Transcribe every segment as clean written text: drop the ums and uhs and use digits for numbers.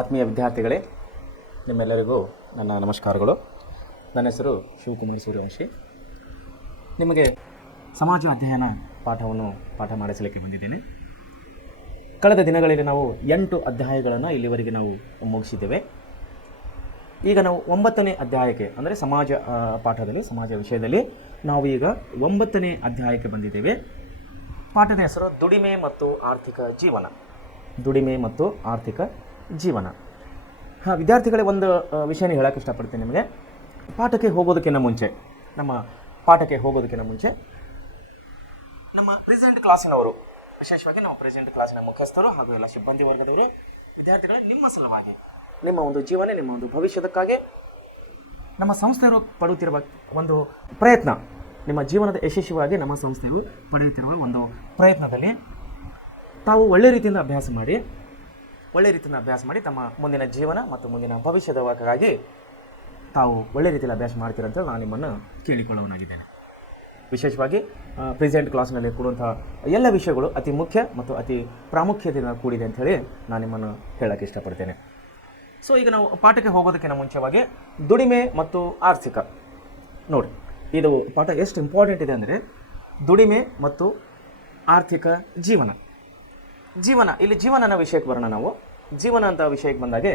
ಆತ್ಮೀಯ ವಿದ್ಯಾರ್ಥಿಗಳೇ, ನಿಮ್ಮೆಲ್ಲರಿಗೂ ನನ್ನ ನಮಸ್ಕಾರಗಳು. ನನ್ನ ಹೆಸರು ಶಿವಕುಮಾರ್ ಸೂರ್ಯವಂಶಿ. ನಿಮಗೆ ಸಮಾಜ ಅಧ್ಯಯನ ಪಾಠ ಮಾಡಿಸಲಿಕ್ಕೆ ಬಂದಿದ್ದೇನೆ. ಕಳೆದ ದಿನಗಳಲ್ಲಿ ನಾವು 8 ಅಧ್ಯಾಯಗಳನ್ನು ಇಲ್ಲಿವರೆಗೆ ನಾವು ಮುಗಿಸಿದ್ದೇವೆ. ಈಗ ನಾವು 9ನೇ ಅಧ್ಯಾಯಕ್ಕೆ ಅಂದರೆ ಸಮಾಜ ಪಾಠದಲ್ಲಿ ಸಮಾಜ ವಿಷಯದಲ್ಲಿ ನಾವು ಈಗ 9ನೇ ಅಧ್ಯಾಯಕ್ಕೆ ಬಂದಿದ್ದೇವೆ. ಪಾಠದ ಹೆಸರು ದುಡಿಮೆ ಮತ್ತು ಆರ್ಥಿಕ ಜೀವನ. ದುಡಿಮೆ ಮತ್ತು ಆರ್ಥಿಕ ಜೀವನ. ವಿದ್ಯಾರ್ಥಿಗಳೇ, ಒಂದು ವಿಷಯನ ಹೇಳೋಕ್ಕೆ ಇಷ್ಟಪಡ್ತೀನಿ ನಿಮಗೆ. ಪಾಠಕ್ಕೆ ಹೋಗೋದಕ್ಕಿಂತ ಮುಂಚೆ ನಮ್ಮ ಪ್ರೆಸೆಂಟ್ ಕ್ಲಾಸಿನವರು, ವಿಶೇಷವಾಗಿ ನಮ್ಮ ಪ್ರೆಸೆಂಟ್ ಕ್ಲಾಸಿನ ಮುಖ್ಯಸ್ಥರು ಹಾಗೂ ಎಲ್ಲ ಸಿಬ್ಬಂದಿ ವರ್ಗದವರು, ವಿದ್ಯಾರ್ಥಿಗಳೇ, ನಿಮ್ಮ ಸಲುವಾಗಿ, ನಿಮ್ಮ ಒಂದು ಜೀವನ, ನಿಮ್ಮ ಒಂದು ಭವಿಷ್ಯದಕ್ಕಾಗಿ ನಮ್ಮ ಸಂಸ್ಥೆಯವರು ಪಡುತ್ತಿರುವ ಒಂದು ಪ್ರಯತ್ನ, ನಿಮ್ಮ ಜೀವನದ ಯಶಸ್ವಿಯಾಗಿ ನಮ್ಮ ಸಂಸ್ಥೆಯು ಪಡೆಯುತ್ತಿರುವ ಒಂದು ಪ್ರಯತ್ನದಲ್ಲಿ ತಾವು ಒಳ್ಳೆ ರೀತಿಯಿಂದ ಅಭ್ಯಾಸ ಮಾಡಿ ತಮ್ಮ ಮುಂದಿನ ಜೀವನ ಮತ್ತು ಮುಂದಿನ ಭವಿಷ್ಯದಕ್ಕಾಗಿ ತಾವು ಒಳ್ಳೆ ರೀತಿಯಲ್ಲಿ ಅಭ್ಯಾಸ ಮಾಡ್ತೀರಂತೇಳಿ ನಾನು ನಿಮ್ಮನ್ನು ಕೇಳಿಕೊಳ್ಳುವನಾಗಿದ್ದೇನೆ. ವಿಶೇಷವಾಗಿ ಪ್ರೆಸೆಂಟ್ ಕ್ಲಾಸ್ನಲ್ಲಿ ಕೊಡುವಂಥ ಎಲ್ಲ ವಿಷಯಗಳು ಅತಿ ಮುಖ್ಯ ಮತ್ತು ಅತಿ ಪ್ರಾಮುಖ್ಯತೆಯಿಂದ ಕೂಡಿದೆ ಅಂಥೇಳಿ ನಾನು ನಿಮ್ಮನ್ನು ಹೇಳೋಕ್ಕೆ ಇಷ್ಟಪಡ್ತೇನೆ. ಸೊ ಈಗ ನಾವು ಪಾಠಕ್ಕೆ ಹೋಗೋದಕ್ಕಿಂತ ಮುಂಚೆವಾಗಿ ದುಡಿಮೆ ಮತ್ತು ಆರ್ಥಿಕ ನೋಡಿ, ಇದು ಪಾಠ ಎಷ್ಟು ಇಂಪಾರ್ಟೆಂಟ್ ಇದೆ ಅಂದರೆ ದುಡಿಮೆ ಮತ್ತು ಆರ್ಥಿಕ ಜೀವನ. ಇಲ್ಲಿ ಜೀವನನ ವಿಷಯಕ್ಕೆ ಬರೋಣ. ನಾವು ಜೀವನ ಅಂತ ವಿಷಯಕ್ಕೆ ಬಂದಾಗೆ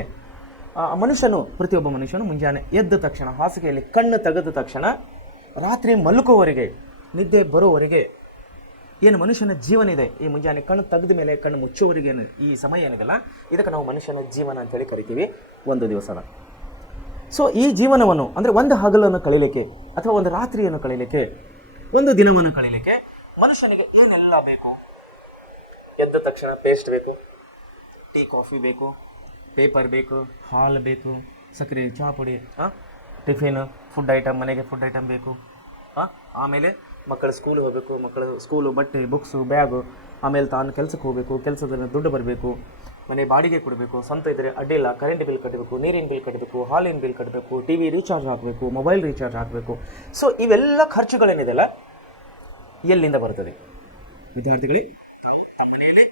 ಪ್ರತಿಯೊಬ್ಬ ಮನುಷ್ಯನು ಮುಂಜಾನೆ ಎದ್ದ ತಕ್ಷಣ, ಹಾಸಿಗೆಯಲ್ಲಿ ಕಣ್ಣು ತೆಗೆದ ತಕ್ಷಣ ರಾತ್ರಿ ಮಲ್ಕೋವರೆಗೆ, ನಿದ್ದೆ ಬರೋವರೆಗೆ ಏನು ಮನುಷ್ಯನ ಜೀವನ ಇದೆ, ಈ ಮುಂಜಾನೆ ಕಣ್ಣು ತೆಗೆದ ಮೇಲೆ ಕಣ್ಣು ಮುಚ್ಚೋವರೆಗೆ ಈ ಸಮಯ ಏನಿದೆಲ್ಲ, ಇದಕ್ಕೆ ನಾವು ಮನುಷ್ಯನ ಜೀವನ ಅಂತೇಳಿ ಕರಿತೀವಿ, ಒಂದು ದಿವಸದ. ಸೊ ಈ ಜೀವನವನ್ನು ಅಂದರೆ ಒಂದು ಹಗಲನ್ನು ಕಳೀಲಿಕ್ಕೆ ಅಥವಾ ಒಂದು ರಾತ್ರಿಯನ್ನು ಕಳೀಲಿಕ್ಕೆ, ಒಂದು ದಿನವನ್ನು ಕಳೀಲಿಕ್ಕೆ ಮನುಷ್ಯನಿಗೆ ಏನೆಲ್ಲ ಬೇಕು? ಎದ್ದ ತಕ್ಷಣ ಪೇಸ್ಟ್ ಬೇಕು, ಟೀ ಕಾಫಿ ಬೇಕು, ಪೇಪರ್ ಬೇಕು, ಹಾಲ್ ಬೇಕು, ಸಕ್ಕರೆ ಚಹಾ ಪುಡಿ, ಟಿಫಿನ್ ಫುಡ್ ಐಟಮ್, ಮನೆಗೆ ಫುಡ್ ಐಟಮ್ ಬೇಕು. ಆಮೇಲೆ ಮಕ್ಕಳು ಸ್ಕೂಲಿಗೆ ಹೋಗಬೇಕು, ಮಕ್ಕಳು ಸ್ಕೂಲು ಬಟ್ಟೆ ಬುಕ್ಸು ಬ್ಯಾಗು, ಆಮೇಲೆ ತಾನು ಕೆಲಸಕ್ಕೆ ಹೋಗಬೇಕು, ಕೆಲಸದಲ್ಲಿ ದುಡ್ಡು ಬರಬೇಕು, ಮನೆ ಬಾಡಿಗೆ ಕೊಡಬೇಕು, ಸ್ವಂತ ಇದ್ದರೆ ಅಡ್ಡಿಲ್ಲ, ಕರೆಂಟ್ ಬಿಲ್ ಕಟ್ಟಬೇಕು, ನೀರಿನ ಬಿಲ್ ಕಟ್ಟಬೇಕು, ಹಾಲಿನ ಬಿಲ್ ಕಟ್ಟಬೇಕು, ಟಿ ವಿ ರೀಚಾರ್ಜ್ ಹಾಕಬೇಕು, ಮೊಬೈಲ್ ರೀಚಾರ್ಜ್ ಹಾಕಬೇಕು. ಸೊ ಇವೆಲ್ಲ ಖರ್ಚುಗಳೇನಿದೆಯಲ್ಲ ಎಲ್ಲಿಂದ ಬರ್ತದೆ? ವಿದ್ಯಾರ್ಥಿಗಳಿಗೆ ತಮ್ಮ ಮನೆಯಲ್ಲಿ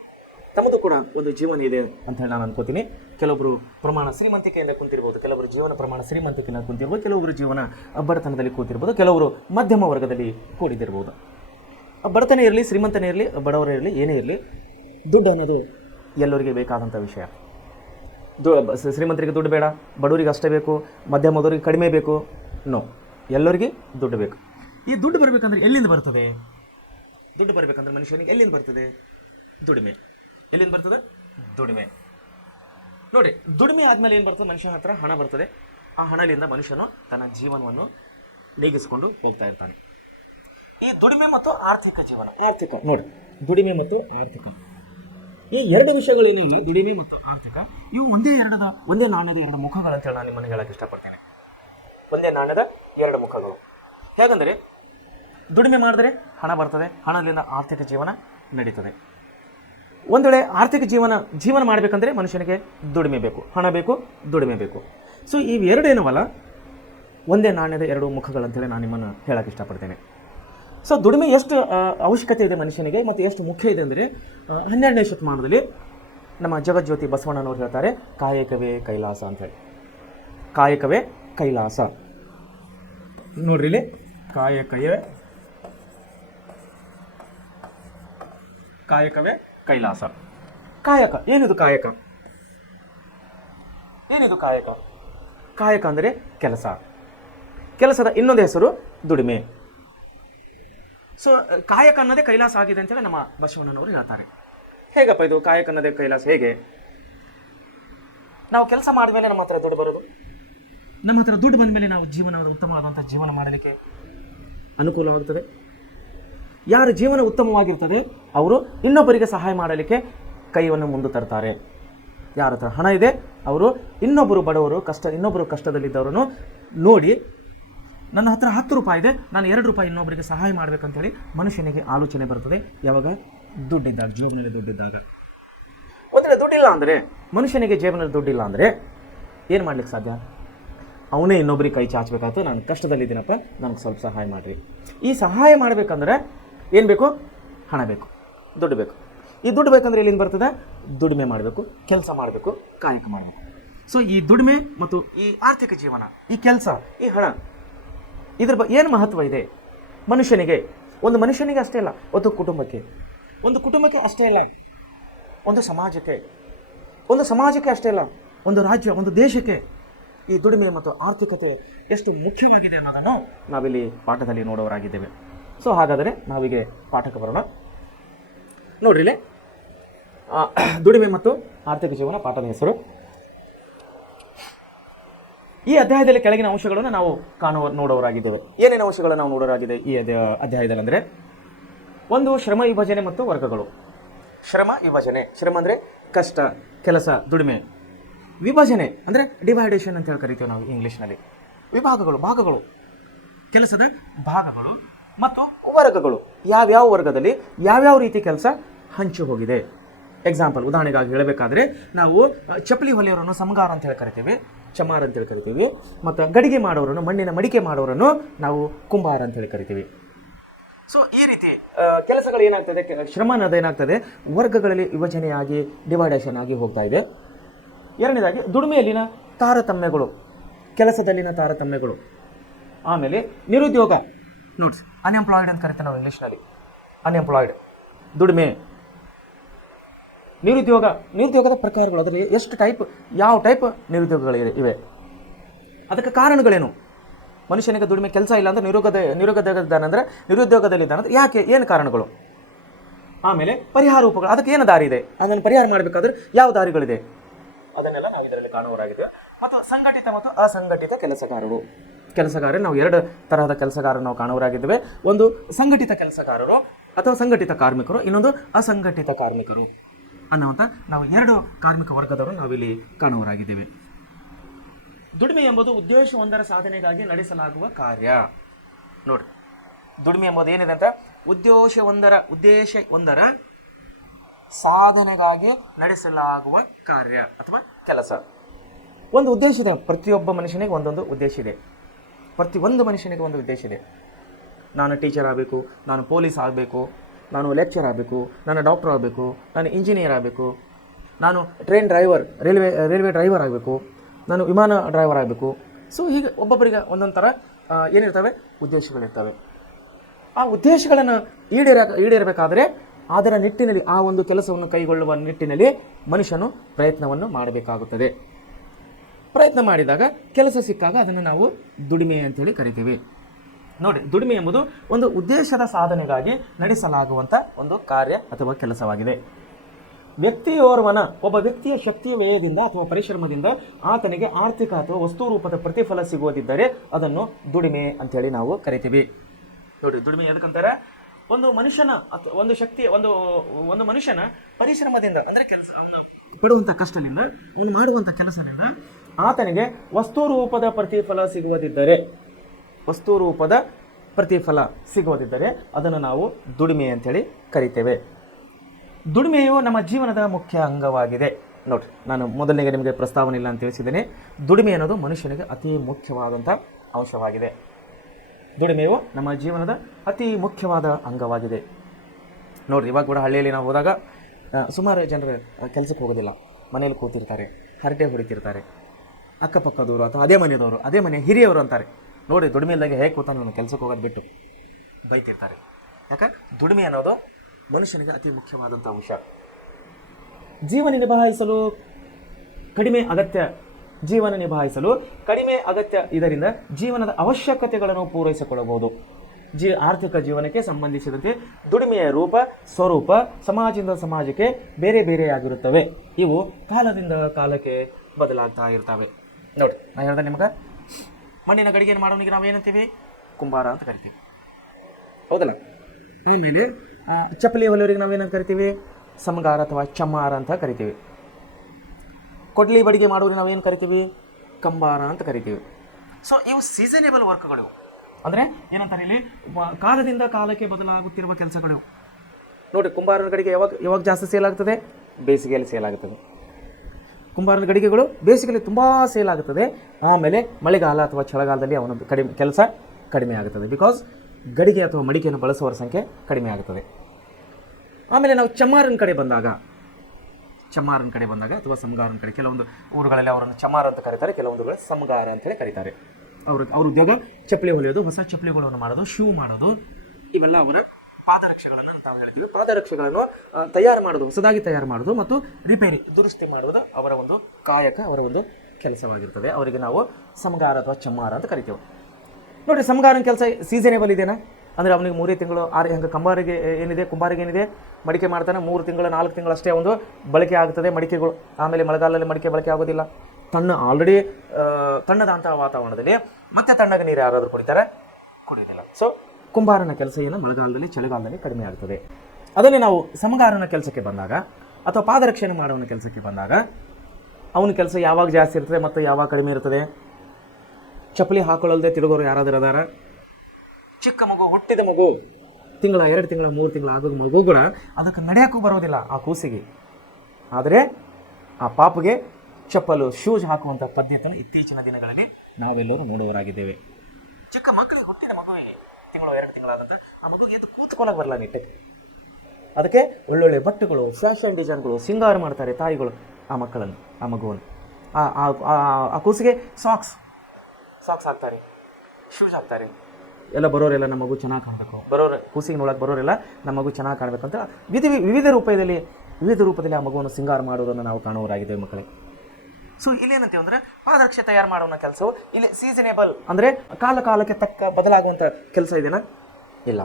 ತಮ್ಮದು ಕೂಡ ಒಂದು ಜೀವನ ಇದೆ ಅಂತ ಹೇಳಿ ನಾನು ಅನ್ಕೋತೀನಿ. ಕೆಲವೊಬ್ಬರು ಪ್ರಮಾಣ ಶ್ರೀಮಂತಿಕೆಯಿಂದ ಕುಂತಿರ್ಬೋದು, ಕೆಲವರು ಜೀವನ ಪ್ರಮಾಣ ಶ್ರೀಮಂತಿಕೆಯಿಂದ ಕುಂತಿರ್ಬೋದು, ಕೆಲವರು ಜೀವನ ಬಡತನದಲ್ಲಿ ಕೂತಿರ್ಬೋದು, ಕೆಲವರು ಮಧ್ಯಮ ವರ್ಗದಲ್ಲಿ ಕೂಡಿದಿರ್ಬೋದು. ಬಡತನ ಇರಲಿ, ಶ್ರೀಮಂತನೇ ಇರಲಿ, ಬಡವರೇ ಇರಲಿ, ಏನೇ ಇರಲಿ, ದುಡ್ಡು ಅನ್ನೋದು ಎಲ್ಲರಿಗೆ ಬೇಕಾದಂಥ ವಿಷಯ. ಶ್ರೀಮಂತರಿಗೆ ದುಡ್ಡು ಬೇಡ, ಬಡವರಿಗೆ ಅಷ್ಟೇ ಬೇಕು, ಮಧ್ಯಮದವರಿಗೆ ಕಡಿಮೆ ಬೇಕು. ಎಲ್ಲರಿಗೆ ದುಡ್ಡು ಬೇಕು. ಈ ದುಡ್ಡು ಬರಬೇಕಂದ್ರೆ ಎಲ್ಲಿಂದ ಬರ್ತದೆ? ದುಡ್ಡು ಬರಬೇಕಂದ್ರೆ ಮನುಷ್ಯನಿಗೆ ಎಲ್ಲಿಂದ ಬರ್ತದೆ? ದುಡಿಮೆ. ಎಲ್ಲಿಂದ ಬರ್ತದೆ? ದುಡಿಮೆ. ನೋಡಿ, ದುಡಿಮೆ ಆದಮೇಲೆ ಏನು ಬರ್ತದೆ? ಮನುಷ್ಯನ ಹತ್ರ ಹಣ ಬರ್ತದೆ. ಆ ಹಣದಿಂದ ಮನುಷ್ಯನು ತನ್ನ ಜೀವನವನ್ನು ನೀಗಿಸಿಕೊಂಡು ಹೋಗ್ತಾ ಇರ್ತಾನೆ. ಈ ದುಡಿಮೆ ಮತ್ತು ಆರ್ಥಿಕ ಜೀವನ. ನೋಡಿ, ದುಡಿಮೆ ಮತ್ತು ಆರ್ಥಿಕ, ಈ ಎರಡು ವಿಷಯಗಳೇನಿಲ್ಲ, ದುಡಿಮೆ ಮತ್ತು ಆರ್ಥಿಕ, ಇವು ಒಂದೇ ನಾಣ್ಯದ ಎರಡು ಮುಖಗಳಂತೇಳಿ ನಾನು ನಿಮ್ಮನ್ನು ಹೇಳಕ್ಕೆ ಇಷ್ಟಪಡ್ತೇನೆ. ಒಂದೇ ನಾಣ್ಯದ ಎರಡು ಮುಖಗಳು. ಹೇಗಂದರೆ, ದುಡಿಮೆ ಮಾಡಿದ್ರೆ ಹಣ ಬರ್ತದೆ, ಹಣದಿಂದ ಆರ್ಥಿಕ ಜೀವನ ನಡೀತದೆ. ಒಂದು ವೇಳೆ ಆರ್ಥಿಕ ಜೀವನ ಮಾಡಬೇಕಂದ್ರೆ ಮನುಷ್ಯನಿಗೆ ದುಡಿಮೆ ಬೇಕು, ಹಣ ಬೇಕು, ದುಡಿಮೆ ಬೇಕು. ಸೊ ಇವೆರಡೇನವಲ್ಲ, ಒಂದೇ ನಾಣ್ಯದ ಎರಡು ಮುಖಗಳಂತೇಳಿ ನಾನು ನಿಮ್ಮನ್ನು ಹೇಳಕ್ಕೆ ಇಷ್ಟಪಡ್ತೇನೆ. ಸೊ ದುಡಿಮೆ ಎಷ್ಟು ಅವಶ್ಯಕತೆ ಇದೆ ಮನುಷ್ಯನಿಗೆ ಮತ್ತು ಎಷ್ಟು ಮುಖ್ಯ ಇದೆ ಅಂದರೆ, 12ನೇ ಶತಮಾನದಲ್ಲಿ ನಮ್ಮ ಜಗಜ್ಯೋತಿ ಬಸವಣ್ಣನವರು ಹೇಳ್ತಾರೆ, ಕಾಯಕವೇ ಕೈಲಾಸ ಅಂತೇಳಿ. ಕಾಯಕವೇ ಕೈಲಾಸ. ನೋಡ್ರಿ ಇಲ್ಲಿ, ಕಾಯಕವೇ ಕೈಲಾಸ. ಕಾಯಕ ಏನಿದು? ಕಾಯಕ ಅಂದರೆ ಕೆಲಸದ ಇನ್ನೊಂದು ಹೆಸರು ದುಡಿಮೆ. ಸೊ ಕಾಯಕ ಅನ್ನೋದೇ ಕೈಲಾಸ ಆಗಿದೆ ಅಂತೇಳಿ ನಮ್ಮ ಬಸವಣ್ಣನವರು ಹೇಳ್ತಾರೆ. ಹೇಗಪ್ಪ ಇದು ಕಾಯಕ ಅನ್ನೋದೇ ಕೈಲಾಸ? ಹೇಗೆ? ನಾವು ಕೆಲಸ ಮಾಡಿದ್ಮೇಲೆ ನಮ್ಮ ಹತ್ರ ದುಡ್ಡು ಬರೋದು, ನಮ್ಮ ಹತ್ರ ದುಡ್ಡು ಬಂದ ಮೇಲೆ ನಾವು ಉತ್ತಮವಾದಂಥ ಜೀವನ ಮಾಡಲಿಕ್ಕೆ ಅನುಕೂಲವಾಗುತ್ತದೆ. ಯಾರ ಜೀವನ ಉತ್ತಮವಾಗಿರ್ತದೆ ಅವರು ಇನ್ನೊಬ್ಬರಿಗೆ ಸಹಾಯ ಮಾಡಲಿಕ್ಕೆ ಕೈಯನ್ನು ಮುಂದೆ ತರ್ತಾರೆ. ಯಾರ ಹತ್ರ ಹಣ ಇದೆ ಅವರು ಇನ್ನೊಬ್ಬರು ಬಡವರು, ಇನ್ನೊಬ್ಬರು ಕಷ್ಟದಲ್ಲಿದ್ದವರನ್ನು ನೋಡಿ, ನನ್ನ ಹತ್ರ 10 ರೂಪಾಯಿ ಇದೆ, ನಾನು 2 ರೂಪಾಯಿ ಇನ್ನೊಬ್ಬರಿಗೆ ಸಹಾಯ ಮಾಡಬೇಕಂತೇಳಿ ಮನುಷ್ಯನಿಗೆ ಆಲೋಚನೆ ಬರ್ತದೆ. ಯಾವಾಗ? ದುಡ್ಡಿದ್ದಾಗ, ಜೇಬಿನಲ್ಲಿ ದುಡ್ಡಿದ್ದಾಗ. ಒಂದು ವೇಳೆ ದುಡ್ಡಿಲ್ಲ ಅಂದರೆ, ಮನುಷ್ಯನಿಗೆ ಜೇಬಿನಲ್ಲಿ ದುಡ್ಡಿಲ್ಲ ಅಂದರೆ ಏನು ಮಾಡ್ಲಿಕ್ಕೆ ಸಾಧ್ಯ? ಅವನೇ ಇನ್ನೊಬ್ಬರಿಗೆ ಕೈ ಚಾಚಬೇಕಾಯ್ತು, ನಾನು ಕಷ್ಟದಲ್ಲಿದ್ದೀನಪ್ಪ, ನನಗೆ ಸ್ವಲ್ಪ ಸಹಾಯ ಮಾಡಿರಿ. ಈ ಸಹಾಯ ಮಾಡಬೇಕಂದ್ರೆ ಏನು ಬೇಕು? ಹಣ ಬೇಕು, ದುಡ್ಡು ಬೇಕು. ಈ ದುಡ್ಡು ಬೇಕಂದ್ರೆ ಎಲ್ಲಿಂದ ಬರ್ತದೆ? ದುಡಿಮೆ ಮಾಡಬೇಕು, ಕೆಲಸ ಮಾಡಬೇಕು, ಕಾಯಕ ಮಾಡಬೇಕು. ಸೊ ಈ ದುಡಿಮೆ ಮತ್ತು ಈ ಆರ್ಥಿಕ ಜೀವನ, ಈ ಕೆಲಸ, ಈ ಹಣ, ಇದ್ರ ಏನು ಮಹತ್ವ ಇದೆ ಮನುಷ್ಯನಿಗೆ? ಒಂದು ಮನುಷ್ಯನಿಗೆ ಅಷ್ಟೇ ಅಲ್ಲ, ಒಂದು ಕುಟುಂಬಕ್ಕೆ ಅಷ್ಟೇ ಅಲ್ಲ, ಒಂದು ಸಮಾಜಕ್ಕೆ ಅಷ್ಟೇ ಅಲ್ಲ, ಒಂದು ರಾಜ್ಯ, ಒಂದು ದೇಶಕ್ಕೆ ಈ ದುಡಿಮೆ ಮತ್ತು ಆರ್ಥಿಕತೆ ಎಷ್ಟು ಮುಖ್ಯವಾಗಿದೆ ಅನ್ನೋದನ್ನು ನಾವಿಲ್ಲಿ ಪಾಠದಲ್ಲಿ ನೋಡೋರಾಗಿದ್ದೇವೆ. ಸೊ ಹಾಗಾದರೆ ನಾವೀಗ ಪಾಠಕ್ಕೆ ಬರೋಣ. ನೋಡ್ರಿಲೆ, ದುಡಿಮೆ ಮತ್ತು ಆರ್ಥಿಕ ಜೀವನ ಪಾಠದ ಹೆಸರು. ಈ ಅಧ್ಯಾಯದಲ್ಲಿ ಕೆಳಗಿನ ಅಂಶಗಳನ್ನು ನಾವು ನೋಡೋರಾಗಿದ್ದೇವೆ. ಏನೇನು ಅಂಶಗಳನ್ನು ನಾವು ನೋಡೋರಾಗಿದೆ ಈ ಅಧ್ಯಾಯದಲ್ಲಿ ಅಂದರೆ, ಒಂದು ಶ್ರಮ ವಿಭಜನೆ ಮತ್ತು ವರ್ಗಗಳು. ಶ್ರಮ ಅಂದರೆ ಕಷ್ಟ, ಕೆಲಸ, ದುಡಿಮೆ. ವಿಭಜನೆ ಅಂದರೆ ಡಿವೈಡೇಷನ್ ಅಂತ ಹೇಳಿ ಕರಿತೀವಿ ನಾವು ಇಂಗ್ಲೀಷ್ನಲ್ಲಿ. ಭಾಗಗಳು, ಕೆಲಸದ ಭಾಗಗಳು ಮತ್ತು ವರ್ಗಗಳು. ಯಾವ್ಯಾವ ವರ್ಗದಲ್ಲಿ ಯಾವ್ಯಾವ ರೀತಿ ಕೆಲಸ ಹಂಚಿ ಹೋಗಿದೆ. ಎಕ್ಸಾಂಪಲ್, ಉದಾಹರಣೆಗಾಗಿ ಹೇಳಬೇಕಾದ್ರೆ, ನಾವು ಚಪ್ಪಲಿ ಹೊಲಿಯೋರನ್ನು ಸಮಗಾರ ಅಂತ ಹೇಳಿ ಕರಿತೀವಿ, ಚಮಾರ್ ಅಂತೇಳಿ ಕರಿತೀವಿ. ಮತ್ತು ಗಡಿಗೆ ಮಾಡೋರನ್ನು, ಮಣ್ಣಿನ ಮಡಿಕೆ ಮಾಡೋರನ್ನು ನಾವು ಕುಂಬಾರ ಅಂತೇಳಿ ಕರಿತೀವಿ. ಸೊ ಈ ರೀತಿ ಕೆಲಸಗಳು ಏನಾಗ್ತದೆ, ಶ್ರಮ ಅನ್ನೋದು ಏನಾಗ್ತದೆ, ವರ್ಗಗಳಲ್ಲಿ ವಿಭಜನೆಯಾಗಿ ಡಿವೈಡೇಷನ್ ಆಗಿ ಹೋಗ್ತಾ ಇದೆ. ಎರಡನೇದಾಗಿ ದುಡಿಮೆಯಲ್ಲಿನ ತಾರತಮ್ಯಗಳು, ಕೆಲಸದಲ್ಲಿನ ತಾರತಮ್ಯಗಳು. ಆಮೇಲೆ ನಿರುದ್ಯೋಗ, ನೋಟ್ಸ್, ಅನ್ಎಂಪ್ಲಾಯ್ಡ್ ಅಂತ ಕರಿತೀವಿ ನಾವು ಇಂಗ್ಲೀಷ್ನಲ್ಲಿ. ಅನ್ಎಂಪ್ಲಾಯ್ಡ್, ದುಡಿಮೆ, ನಿರುದ್ಯೋಗದ ಪ್ರಕಾರಗಳು. ಅದರಲ್ಲಿ ಎಷ್ಟು ಟೈಪ್, ಯಾವ ಟೈಪ್ ನಿರುದ್ಯೋಗಗಳು ಇವೆ, ಅದಕ್ಕೆ ಕಾರಣಗಳೇನು? ಮನುಷ್ಯನಿಗೆ ದುಡಿಮೆ ಕೆಲಸ ಇಲ್ಲ ಅಂದರೆ ನಿರುದ್ಯೋಗದಲ್ಲಿದ್ದಾನೆ ಅಂದರೆ ಯಾಕೆ, ಏನು ಕಾರಣಗಳು? ಆಮೇಲೆ ಪರಿಹಾರ ರೂಪಗಳು, ಅದಕ್ಕೆ ಏನು ದಾರಿ ಇದೆ, ಅದನ್ನು ಪರಿಹಾರ ಮಾಡಬೇಕಾದ್ರೆ ಯಾವ ದಾರಿಗಳಿದೆ, ಅದನ್ನೆಲ್ಲ ನಾವು ಇದರಲ್ಲಿ ಕಾಣುವರಾಗಿದ್ದೇವೆ. ಮತ್ತು ಸಂಘಟಿತ ಮತ್ತು ಅಸಂಘಟಿತ ಕೆಲಸಗಾರರು ನಾವು ಎರಡು ತರಹದ ಕೆಲಸಗಾರರು ನಾವು ಕಾಣುವರಾಗಿದ್ದೇವೆ. ಒಂದು ಸಂಘಟಿತ ಕೆಲಸಗಾರರು ಅಥವಾ ಸಂಘಟಿತ ಕಾರ್ಮಿಕರು, ಇನ್ನೊಂದು ಅಸಂಘಟಿತ ಕಾರ್ಮಿಕರು ಅನ್ನುವಂಥ ನಾವು ಎರಡು ಕಾರ್ಮಿಕ ವರ್ಗದವರು ನಾವಿಲ್ಲಿ ಕಾಣುವರಾಗಿದ್ದೇವೆ. ದುಡಿಮೆ ಎಂಬುದು ಉದ್ದೇಶವೊಂದರ ಸಾಧನೆಗಾಗಿ ನಡೆಸಲಾಗುವ ಕಾರ್ಯ. ನೋಡಿ, ದುಡಿಮೆ ಎಂಬುದು ಏನಿದೆ ಅಂತ, ಉದ್ದೇಶವೊಂದರ ಸಾಧನೆಗಾಗಿ ನಡೆಸಲಾಗುವ ಕಾರ್ಯ ಅಥವಾ ಕೆಲಸ. ಒಂದು ಉದ್ದೇಶ ಇದೆ, ಪ್ರತಿಯೊಬ್ಬ ಮನುಷ್ಯನಿಗೆ ಒಂದೊಂದು ಉದ್ದೇಶ ಇದೆ. ಪ್ರತಿಯೊಂದು ಮನುಷ್ಯನಿಗೆ ಒಂದು ಉದ್ದೇಶ ಇದೆ. ನಾನು ಟೀಚರ್ ಆಗಬೇಕು, ನಾನು ಪೊಲೀಸ್ ಆಗಬೇಕು, ನಾನು ಲೆಕ್ಚರ್ ಆಗಬೇಕು, ನಾನು ಡಾಕ್ಟರ್ ಆಗಬೇಕು, ನಾನು ಇಂಜಿನಿಯರ್ ಆಗಬೇಕು, ನಾನು ಟ್ರೈನ್ ಡ್ರೈವರ್, ರೈಲ್ವೆ ಡ್ರೈವರ್ ಆಗಬೇಕು, ನಾನು ವಿಮಾನ ಡ್ರೈವರ್ ಆಗಬೇಕು. ಸೊ ಹೀಗೆ ಒಬ್ಬೊಬ್ಬರಿಗೆ ಒಂದೊಂದು ಥರ ಏನಿರ್ತವೆ, ಉದ್ದೇಶಗಳಿರ್ತವೆ. ಆ ಉದ್ದೇಶಗಳನ್ನು ಈಡೇರಬೇಕಾದರೆ ಅದರ ನಿಟ್ಟಿನಲ್ಲಿ, ಆ ಒಂದು ಕೆಲಸವನ್ನು ಕೈಗೊಳ್ಳುವ ನಿಟ್ಟಿನಲ್ಲಿ ಮನುಷ್ಯನು ಪ್ರಯತ್ನವನ್ನು ಮಾಡಬೇಕಾಗುತ್ತದೆ. ಪ್ರಯತ್ನ ಮಾಡಿದಾಗ ಕೆಲಸ ಸಿಕ್ಕಾಗ ಅದನ್ನು ನಾವು ದುಡಿಮೆ ಅಂತೇಳಿ ಕರಿತೀವಿ. ನೋಡಿ, ದುಡಿಮೆ ಎಂಬುದು ಒಂದು ಉದ್ದೇಶದ ಸಾಧನೆಗಾಗಿ ನಡೆಸಲಾಗುವಂಥ ಒಂದು ಕಾರ್ಯ ಅಥವಾ ಕೆಲಸವಾಗಿದೆ. ಒಬ್ಬ ವ್ಯಕ್ತಿಯ ಶಕ್ತಿಯ ವ್ಯಯದಿಂದ ಅಥವಾ ಪರಿಶ್ರಮದಿಂದ ಆತನಿಗೆ ಆರ್ಥಿಕ ಅಥವಾ ವಸ್ತು ರೂಪದ ಪ್ರತಿಫಲ ಸಿಗುವುದಿದ್ದರೆ ಅದನ್ನು ದುಡಿಮೆ ಅಂತೇಳಿ ನಾವು ಕರಿತೀವಿ. ನೋಡಿ, ದುಡಿಮೆ ಎದಕ್ಕಂತಾರೆ, ಒಂದು ಮನುಷ್ಯನ ಒಂದು ಮನುಷ್ಯನ ಪರಿಶ್ರಮದಿಂದ ಅಂದರೆ ಕೆಲಸ, ಅವನು ಪಡುವಂಥ ಕಷ್ಟದಿಂದ, ಅವನು ಮಾಡುವಂಥ ಕೆಲಸದಿಂದ ಆತನಿಗೆ ವಸ್ತು ರೂಪದ ಪ್ರತಿಫಲ ಸಿಗುವುದಿದ್ದರೆ ಅದನ್ನು ನಾವು ದುಡಿಮೆ ಅಂತೇಳಿ ಕರಿತೇವೆ. ದುಡಿಮೆಯು ನಮ್ಮ ಜೀವನದ ಮುಖ್ಯ ಅಂಗವಾಗಿದೆ. ನೋಡಿ, ನಾನು ಮೊದಲನೇಗೆ ನಿಮಗೆ ಪ್ರಸ್ತಾವನೆ ಇಲ್ಲ ಅಂತ ತಿಳಿಸಿದ್ದೇನೆ. ದುಡಿಮೆ ಅನ್ನೋದು ಮನುಷ್ಯನಿಗೆ ಅತಿ ಮುಖ್ಯವಾದಂಥ ಅಂಶವಾಗಿದೆ. ದುಡಿಮೆಯು ನಮ್ಮ ಜೀವನದ ಅತಿ ಮುಖ್ಯವಾದ ಅಂಗವಾಗಿದೆ. ನೋಡಿರಿ, ಇವಾಗ ಕೂಡ ಹಳ್ಳಿಯಲ್ಲಿ ನಾವು ಹೋದಾಗ ಸುಮಾರು ಜನರು ಕೆಲಸಕ್ಕೆ ಹೋಗೋದಿಲ್ಲ, ಮನೇಲಿ ಕೂತಿರ್ತಾರೆ, ಹರಟೆ ಹೊಡಿತಿರ್ತಾರೆ. ಅಕ್ಕಪಕ್ಕದವರು ಅಥವಾ ಅದೇ ಮನೆ ಹಿರಿಯವರು ಅಂತಾರೆ, ನೋಡಿ ದುಡಿಮೆ ಇಲ್ದಾಗೆ ಹೇಗೆ ಕೂತಾನೆ ನಾನು ಕೆಲಸಕ್ಕೆ ಹೋಗೋದು ಬಿಟ್ಟು ಬೈತಿರ್ತಾರೆ. ಯಾಕೆ? ದುಡಿಮೆ ಅನ್ನೋದು ಮನುಷ್ಯನಿಗೆ ಅತಿ ಮುಖ್ಯವಾದಂಥ ಅಂಶ. ಜೀವನ ನಿಭಾಯಿಸಲು ಕಡಿಮೆ ಅಗತ್ಯ, ಇದರಿಂದ ಜೀವನದ ಅವಶ್ಯಕತೆಗಳನ್ನು ಪೂರೈಸಿಕೊಳ್ಳಬಹುದು. ಆರ್ಥಿಕ ಜೀವನಕ್ಕೆ ಸಂಬಂಧಿಸಿದಂತೆ ದುಡಿಮೆಯ ರೂಪ, ಸ್ವರೂಪ ಸಮಾಜದಿಂದ ಸಮಾಜಕ್ಕೆ ಬೇರೆ ಬೇರೆಯಾಗಿರುತ್ತವೆ. ಇವು ಕಾಲದಿಂದ ಕಾಲಕ್ಕೆ ಬದಲಾಗ್ತಾ ಇರ್ತವೆ. ನೋಡಿ, ನಾನು ಹೇಳ್ದೆ ನಿಮಗೆ, ಮಣ್ಣಿನ ಗಡಿಗೆಯನ್ನು ಮಾಡೋನಿಗೆ ನಾವು ಏನಂತೀವಿ? ಕುಂಬಾರ ಅಂತ ಕರಿತೀವಿ, ಹೌದಲ್ಲ? ಆಮೇಲೆ ಚಪ್ಪಲಿ ಹೊಲಿಯವರಿಗೆ ನಾವೇನಂತ ಕರಿತೀವಿ? ಸಮಗಾರ ಅಥವಾ ಚಮಾರ ಅಂತ ಕರಿತೀವಿ. ಕೊಡ್ಲಿ ಬಡಿಗೆ ಮಾಡೋರಿಗೆ ನಾವೇನು ಕರಿತೀವಿ? ಕಂಬಾರ ಅಂತ ಕರಿತೀವಿ. ಸೊ ಇವು ಸೀಸನೇಬಲ್ ವರ್ಕ್ಗಳು, ಅಂದರೆ ಏನಂತಾರೆ ಇಲ್ಲಿ, ಕಾಲದಿಂದ ಕಾಲಕ್ಕೆ ಬದಲಾಗುತ್ತಿರುವ ಕೆಲಸಗಳು. ನೋಡಿ, ಕುಂಬಾರನ ಗಡಿಗೆ ಯಾವಾಗ ಜಾಸ್ತಿ ಸೇಲ್ ಆಗ್ತದೆ? ಬೇಸಿಗೆಯಲ್ಲಿ ಸೇಲ್ ಆಗುತ್ತದೆ. ಕುಂಬಾರನ ಗಡಿಗೆಗಳು ಬೇಸಿಗೆಯಲ್ಲಿ ತುಂಬ ಸೇಲ್ ಆಗುತ್ತದೆ. ಆಮೇಲೆ ಮಳೆಗಾಲ ಅಥವಾ ಚಳಿಗಾಲದಲ್ಲಿ ಅವನ ಕೆಲಸ ಕಡಿಮೆ ಆಗುತ್ತದೆ. ಬಿಕಾಸ್ ಗಡಿಗೆ ಅಥವಾ ಮಡಿಕೆಯನ್ನು ಬಳಸುವವರ ಸಂಖ್ಯೆ ಕಡಿಮೆ ಆಗುತ್ತದೆ. ಆಮೇಲೆ ನಾವು ಚಮಾರನ ಕಡೆ ಬಂದಾಗ, ಚಮ್ಮಾರನ ಕಡೆ ಬಂದಾಗ ಅಥವಾ ಸಮಗಾರನ ಕಡೆ ಕೆಲವೊಂದು ಊರುಗಳಲ್ಲಿ ಅವರನ್ನು ಚಮ್ಮಾರ ಅಂತ ಕರೀತಾರೆ, ಕೆಲವೊಂದು ಊರುಗಳು ಸಮಗಾರ ಅಂತ ಹೇಳಿ ಕರೀತಾರೆ. ಅವ್ರ ಉದ್ಯೋಗ ಚಪ್ಪಲಿ ಹೊಲಿಯೋದು, ಹೊಸ ಚಪ್ಪಲಿಗಳನ್ನು ಮಾಡೋದು, ಶೂ ಮಾಡೋದು, ಇವೆಲ್ಲ ಅವರ ಪಾದರಕ್ಷೆಗಳನ್ನು ನಾವು ಹೇಳ್ತೀವಿ. ಪಾದರಕ್ಷೆಗಳನ್ನು ತಯಾರು ಮಾಡೋದು, ಹೊಸದಾಗಿ ತಯಾರು ಮಾಡೋದು ಮತ್ತು ರಿಪೇರಿ ದುರಸ್ತಿ ಮಾಡುವುದು ಅವರ ಒಂದು ಕಾಯಕ, ಅವರ ಒಂದು ಕೆಲಸವಾಗಿರ್ತದೆ. ಅವರಿಗೆ ನಾವು ಸಮಗಾರ ಅಥವಾ ಚಮ್ಮಾರ ಅಂತ ಕರಿತೇವೆ. ನೋಡಿ, ಸಮಗಾರನ ಕೆಲಸ ಸೀಸನೇಬಲ್ ಇದೆಯಾ ಅಂದರೆ ಅವನಿಗೆ 3 ತಿಂಗಳು 6 ಹೆಂಗೆ ಕುಂಬಾರಿಗೆ ಏನಿದೆ ಮಡಿಕೆ ಮಾಡ್ತಾನೆ, 3 ತಿಂಗಳು 4 ತಿಂಗಳು ಅಷ್ಟೇ ಒಂದು ಬಳಕೆ ಆಗ್ತದೆ ಮಡಿಕೆಗಳು. ಆಮೇಲೆ ಮಳೆಗಾಲದಲ್ಲಿ ಮಡಿಕೆ ಬಳಕೆ ಆಗೋದಿಲ್ಲ. ಆಲ್ರೆಡಿ ತಣ್ಣದಂಥ ವಾತಾವರಣದಲ್ಲಿ ಮತ್ತೆ ತಣ್ಣಗೆ ನೀರು ಯಾರಾದರೂ ಕುಡಿಯೋದಿಲ್ಲ. ಸೊ ಕುಂಬಾರನ ಕೆಲಸ ಏನು ಮಳೆಗಾಲದಲ್ಲಿ ಚಳಿಗಾಲದಲ್ಲಿ ಕಡಿಮೆ ಆಗ್ತದೆ. ಅದನ್ನೇ ನಾವು ಸಮಗಾರನ ಕೆಲಸಕ್ಕೆ ಬಂದಾಗ ಅಥವಾ ಪಾದರಕ್ಷಣೆ ಮಾಡೋನ ಕೆಲಸಕ್ಕೆ ಬಂದಾಗ ಅವನ ಕೆಲಸ ಯಾವಾಗ ಜಾಸ್ತಿ ಇರ್ತದೆ ಮತ್ತು ಯಾವಾಗ ಕಡಿಮೆ ಇರ್ತದೆ. ಚಪ್ಪಲಿ ಹಾಕೊಳ್ಳಲ್ದೆ ತಿರುಗೋರು ಯಾರಾದರೂ ಅದಾರ? ಚಿಕ್ಕ ಮಗು, ಹುಟ್ಟಿದ ಮಗು, 2 ತಿಂಗಳ 3 ತಿಂಗಳ ಆಗೋದು ಮಗು ಕೂಡ ಅದಕ್ಕೆ ನಡೆಯೋಕ್ಕೂ ಬರೋದಿಲ್ಲ ಆ ಕೂಸಿಗೆ. ಆದರೆ ಆ ಪಾಪಗೆ ಚಪ್ಪಲು ಶೂಸ್ ಹಾಕುವಂಥ ಪದ್ಧತಿಯನ್ನು ಇತ್ತೀಚಿನ ದಿನಗಳಲ್ಲಿ ನಾವೆಲ್ಲರೂ ನೋಡುವವರಾಗಿದ್ದೇವೆ. ಚಿಕ್ಕ ಮಕ್ಕಳಿಗೆ, ಹುಟ್ಟಿದ ಮಗುವಿಗೆ 1 ತಿಂಗಳಾದಂಥ ಆ ಮಗುಗೆ ಎದ್ದು ಕೂತ್ಕೊಳ್ಳೋಕೆ ಬರಲ್ಲ ನೀಟಾಗಿ. ಅದಕ್ಕೆ ಒಳ್ಳೊಳ್ಳೆ ಬಟ್ಟೆಗಳು, ಫ್ಯಾಷನ್ ಡಿಸೈನ್ಗಳು, ಸಿಂಗಾರ ಮಾಡ್ತಾರೆ ತಾಯಿಗಳು ಆ ಮಕ್ಕಳನ್ನು, ಆ ಮಗುವನ್ನು. ಆ ಕೂಸಿಗೆ ಸಾಕ್ಸ್ ಹಾಕ್ತಾರೆ, ಶೂಸ್ ಹಾಕ್ತಾರೆ. ಎಲ್ಲ ಬರೋರೆಲ್ಲ ನಮ್ಮ ಮಗು ಚೆನ್ನಾಗಿ ಕಾಣಬೇಕು, ಕೂಸಿಗೆ ನೋಡೋಕೆ ಬರೋರೆಲ್ಲ ನಮ್ಮ ಮಗು ಚೆನ್ನಾಗಿ ಕಾಣಬೇಕು ಅಂತ ವಿವಿಧ ರೂಪದಲ್ಲಿ ಆ ಮಗುವನ್ನು ಸಿಂಗಾರ ಮಾಡೋದನ್ನು ನಾವು ಕಾಣುವರಾಗಿದ್ದೇವೆ ಮಕ್ಕಳೇ. ಸೊ ಇಲ್ಲೇನಂತೀವಿ ಅಂದರೆ ಪಾದರಕ್ಷೆ ತಯಾರು ಮಾಡುವ ಕೆಲಸವು ಇಲ್ಲಿ ಸೀಸನೇಬಲ್ ಅಂದರೆ ಕಾಲಕ್ಕೆ ತಕ್ಕ ಬದಲಾಗುವಂಥ ಕೆಲಸ ಇದೆಯಾ? ಇಲ್ಲ.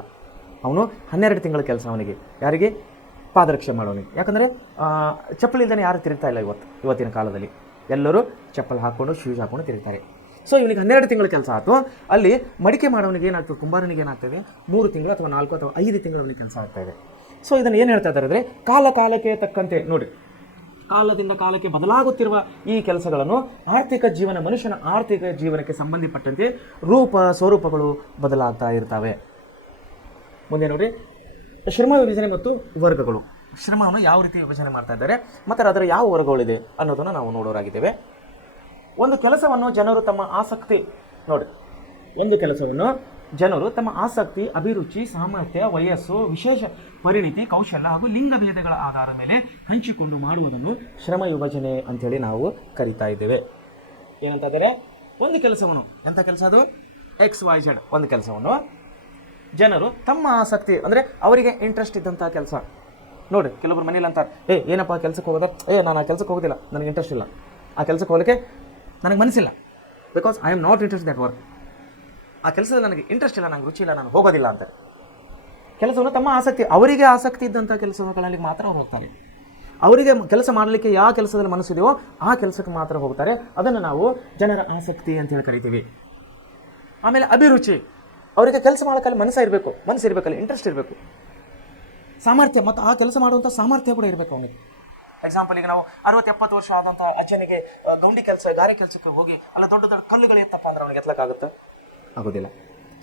ಅವನು 12 ತಿಂಗಳ ಕೆಲಸ ಅವನಿಗೆ. ಯಾರಿಗೆ? ಪಾದರಕ್ಷೆ ಮಾಡೋನಿಗೆ. ಯಾಕಂದರೆ ಚಪ್ಪಲಿ ಇಲ್ದೇ ಯಾರು ತಿರುಗ್ತಾ ಇಲ್ಲ ಇವತ್ತಿನ ಕಾಲದಲ್ಲಿ. ಎಲ್ಲರೂ ಚಪ್ಪಲ್ ಹಾಕ್ಕೊಂಡು ಶೂಸ್ ಹಾಕ್ಕೊಂಡು ತಿರುಗ್ತಾರೆ. ಸೊ ಇವನಿಗೆ 12 ತಿಂಗಳ ಕೆಲಸ ಆಯಿತು. ಅಲ್ಲಿ ಮಡಿಕೆ ಮಾಡೋನಿಗೆ ಏನಾಗ್ತದೆ, ಕುಂಬಾರನಿಗೆ ಏನಾಗ್ತದೆ 3 ತಿಂಗಳು ಅಥವಾ 4 ಅಥವಾ 5 ತಿಂಗಳು ಅವನಿಗೆ ಕೆಲಸ ಆಗ್ತಾ ಇದೆ. ಸೊ ಇದನ್ನು ಏನು ಹೇಳ್ತಾ ಇದ್ದಾರೆ ಅಂದರೆ ಕಾಲಕ್ಕೆ ತಕ್ಕಂತೆ ನೋಡಿ, ಕಾಲದಿಂದ ಕಾಲಕ್ಕೆ ಬದಲಾಗುತ್ತಿರುವ ಈ ಕೆಲಸಗಳನ್ನು ಮನುಷ್ಯನ ಆರ್ಥಿಕ ಜೀವನಕ್ಕೆ ಸಂಬಂಧಪಟ್ಟಂತೆ ರೂಪ ಸ್ವರೂಪಗಳು ಬದಲಾಗ್ತಾ ಇರ್ತವೆ. ಮುಂದೆ ನೋಡಿ, ಶ್ರಮ ವಿಭಜನೆ ಮತ್ತು ವರ್ಗಗಳು. ಶ್ರಮವನ್ನು ಯಾವ ರೀತಿ ವಿಭಜನೆ ಮಾಡ್ತಾ ಇದ್ದಾರೆ ಮತ್ತು ಅದರ ಯಾವ ವರ್ಗಗಳಿದೆ ಅನ್ನೋದನ್ನು ನಾವು ನೋಡೋರಾಗಿದ್ದೇವೆ. ಒಂದು ಕೆಲಸವನ್ನು ಜನರು ತಮ್ಮ ಆಸಕ್ತಿ, ಅಭಿರುಚಿ, ಸಾಮರ್ಥ್ಯ, ವಯಸ್ಸು, ವಿಶೇಷ ಪರಿಣಿತಿ, ಕೌಶಲ್ಯ ಹಾಗೂ ಲಿಂಗಭೇದಗಳ ಆಧಾರದ ಮೇಲೆ ಹಂಚಿಕೊಂಡು ಮಾಡುವುದನ್ನು ಶ್ರಮ ವಿಭಜನೆ ಅಂತೇಳಿ ನಾವು ಕರಿತಾ ಇದ್ದೇವೆ. ಏನಂತಂದರೆ ಒಂದು ಕೆಲಸವನ್ನು, ಎಂಥ ಕೆಲಸ ಅದು? XYZ ಒಂದು ಕೆಲಸವನ್ನು ಜನರು ತಮ್ಮ ಆಸಕ್ತಿ ಅಂದರೆ ಅವರಿಗೆ ಇಂಟ್ರೆಸ್ಟ್ ಇದ್ದಂಥ ಕೆಲಸ. ನೋಡಿ, ಕೆಲವರು ಮನೇಲಿ ಅಂತಾರೆ, ಏನಪ್ಪ ಕೆಲಸಕ್ಕೆ ಹೋಗೋದ? ನಾನು ಆ ಕೆಲಸಕ್ಕೆ ಹೋಗೋದಿಲ್ಲ, ನನಗೆ ಇಂಟ್ರೆಸ್ಟ್ ಇಲ್ಲ, ಆ ಕೆಲಸಕ್ಕೆ ಹೋಗಲಿಕ್ಕೆ ನನಗೆ ಮನಸ್ಸಿಲ್ಲ, because I am not interest that work. ಆ ಕೆಲಸದಲ್ಲಿ ನನಗೆ ಇಂಟ್ರೆಸ್ಟ್ ಇಲ್ಲ, ನನಗೆ ರುಚಿ ಇಲ್ಲ, ನಾನು ಹೋಗೋದಿಲ್ಲ ಅಂತಾರೆ. ಕೆಲಸವನ್ನು ತಮ್ಮ ಅವರಿಗೆ ಆಸಕ್ತಿ ಇದ್ದಂಥ ಕೆಲಸಗಳಲ್ಲಿ ಮಾತ್ರ ಅವ್ರು ಹೋಗ್ತಾರೆ. ಅವರಿಗೆ ಕೆಲಸ ಮಾಡಲಿಕ್ಕೆ ಯಾವ ಕೆಲಸದಲ್ಲಿ ಮನಸ್ಸಿದೆಯೋ ಆ ಕೆಲಸಕ್ಕೆ ಮಾತ್ರ ಹೋಗ್ತಾರೆ. ಅದನ್ನು ನಾವು ಜನರ ಆಸಕ್ತಿ ಅಂತೇಳಿ ಕರಿತೀವಿ. ಆಮೇಲೆ ಅಭಿರುಚಿ, ಅವರಿಗೆ ಕೆಲಸ ಮಾಡೋಕ್ಕಲ್ಲಿ ಮನಸ್ಸಿರಬೇಕಲ್ಲಿ ಇಂಟ್ರೆಸ್ಟ್ ಇರಬೇಕು. ಸಾಮರ್ಥ್ಯ, ಮತ್ತು ಆ ಕೆಲಸ ಮಾಡುವಂಥ ಸಾಮರ್ಥ್ಯ ಕೂಡ ಇರಬೇಕು ಅವನಿಗೆ. ಎಕ್ಸಾಂಪಲ್, ಈಗ ನಾವು 60-70 ವರ್ಷ ಆದಂಥ ಅಜ್ಜನಿಗೆ ಗೌಂಡಿ ಗಾರೆ ಕೆಲಸಕ್ಕೆ ಹೋಗಿ ಅಲ್ಲ ದೊಡ್ಡ ಕಲ್ಲುಗಳು ಎತ್ತಪ್ಪ ಅಂದ್ರೆ ಅವನಿಗೆ ಎತ್ತಲಕ್ಕಾಗುತ್ತೆ? ಆಗೋದಿಲ್ಲ.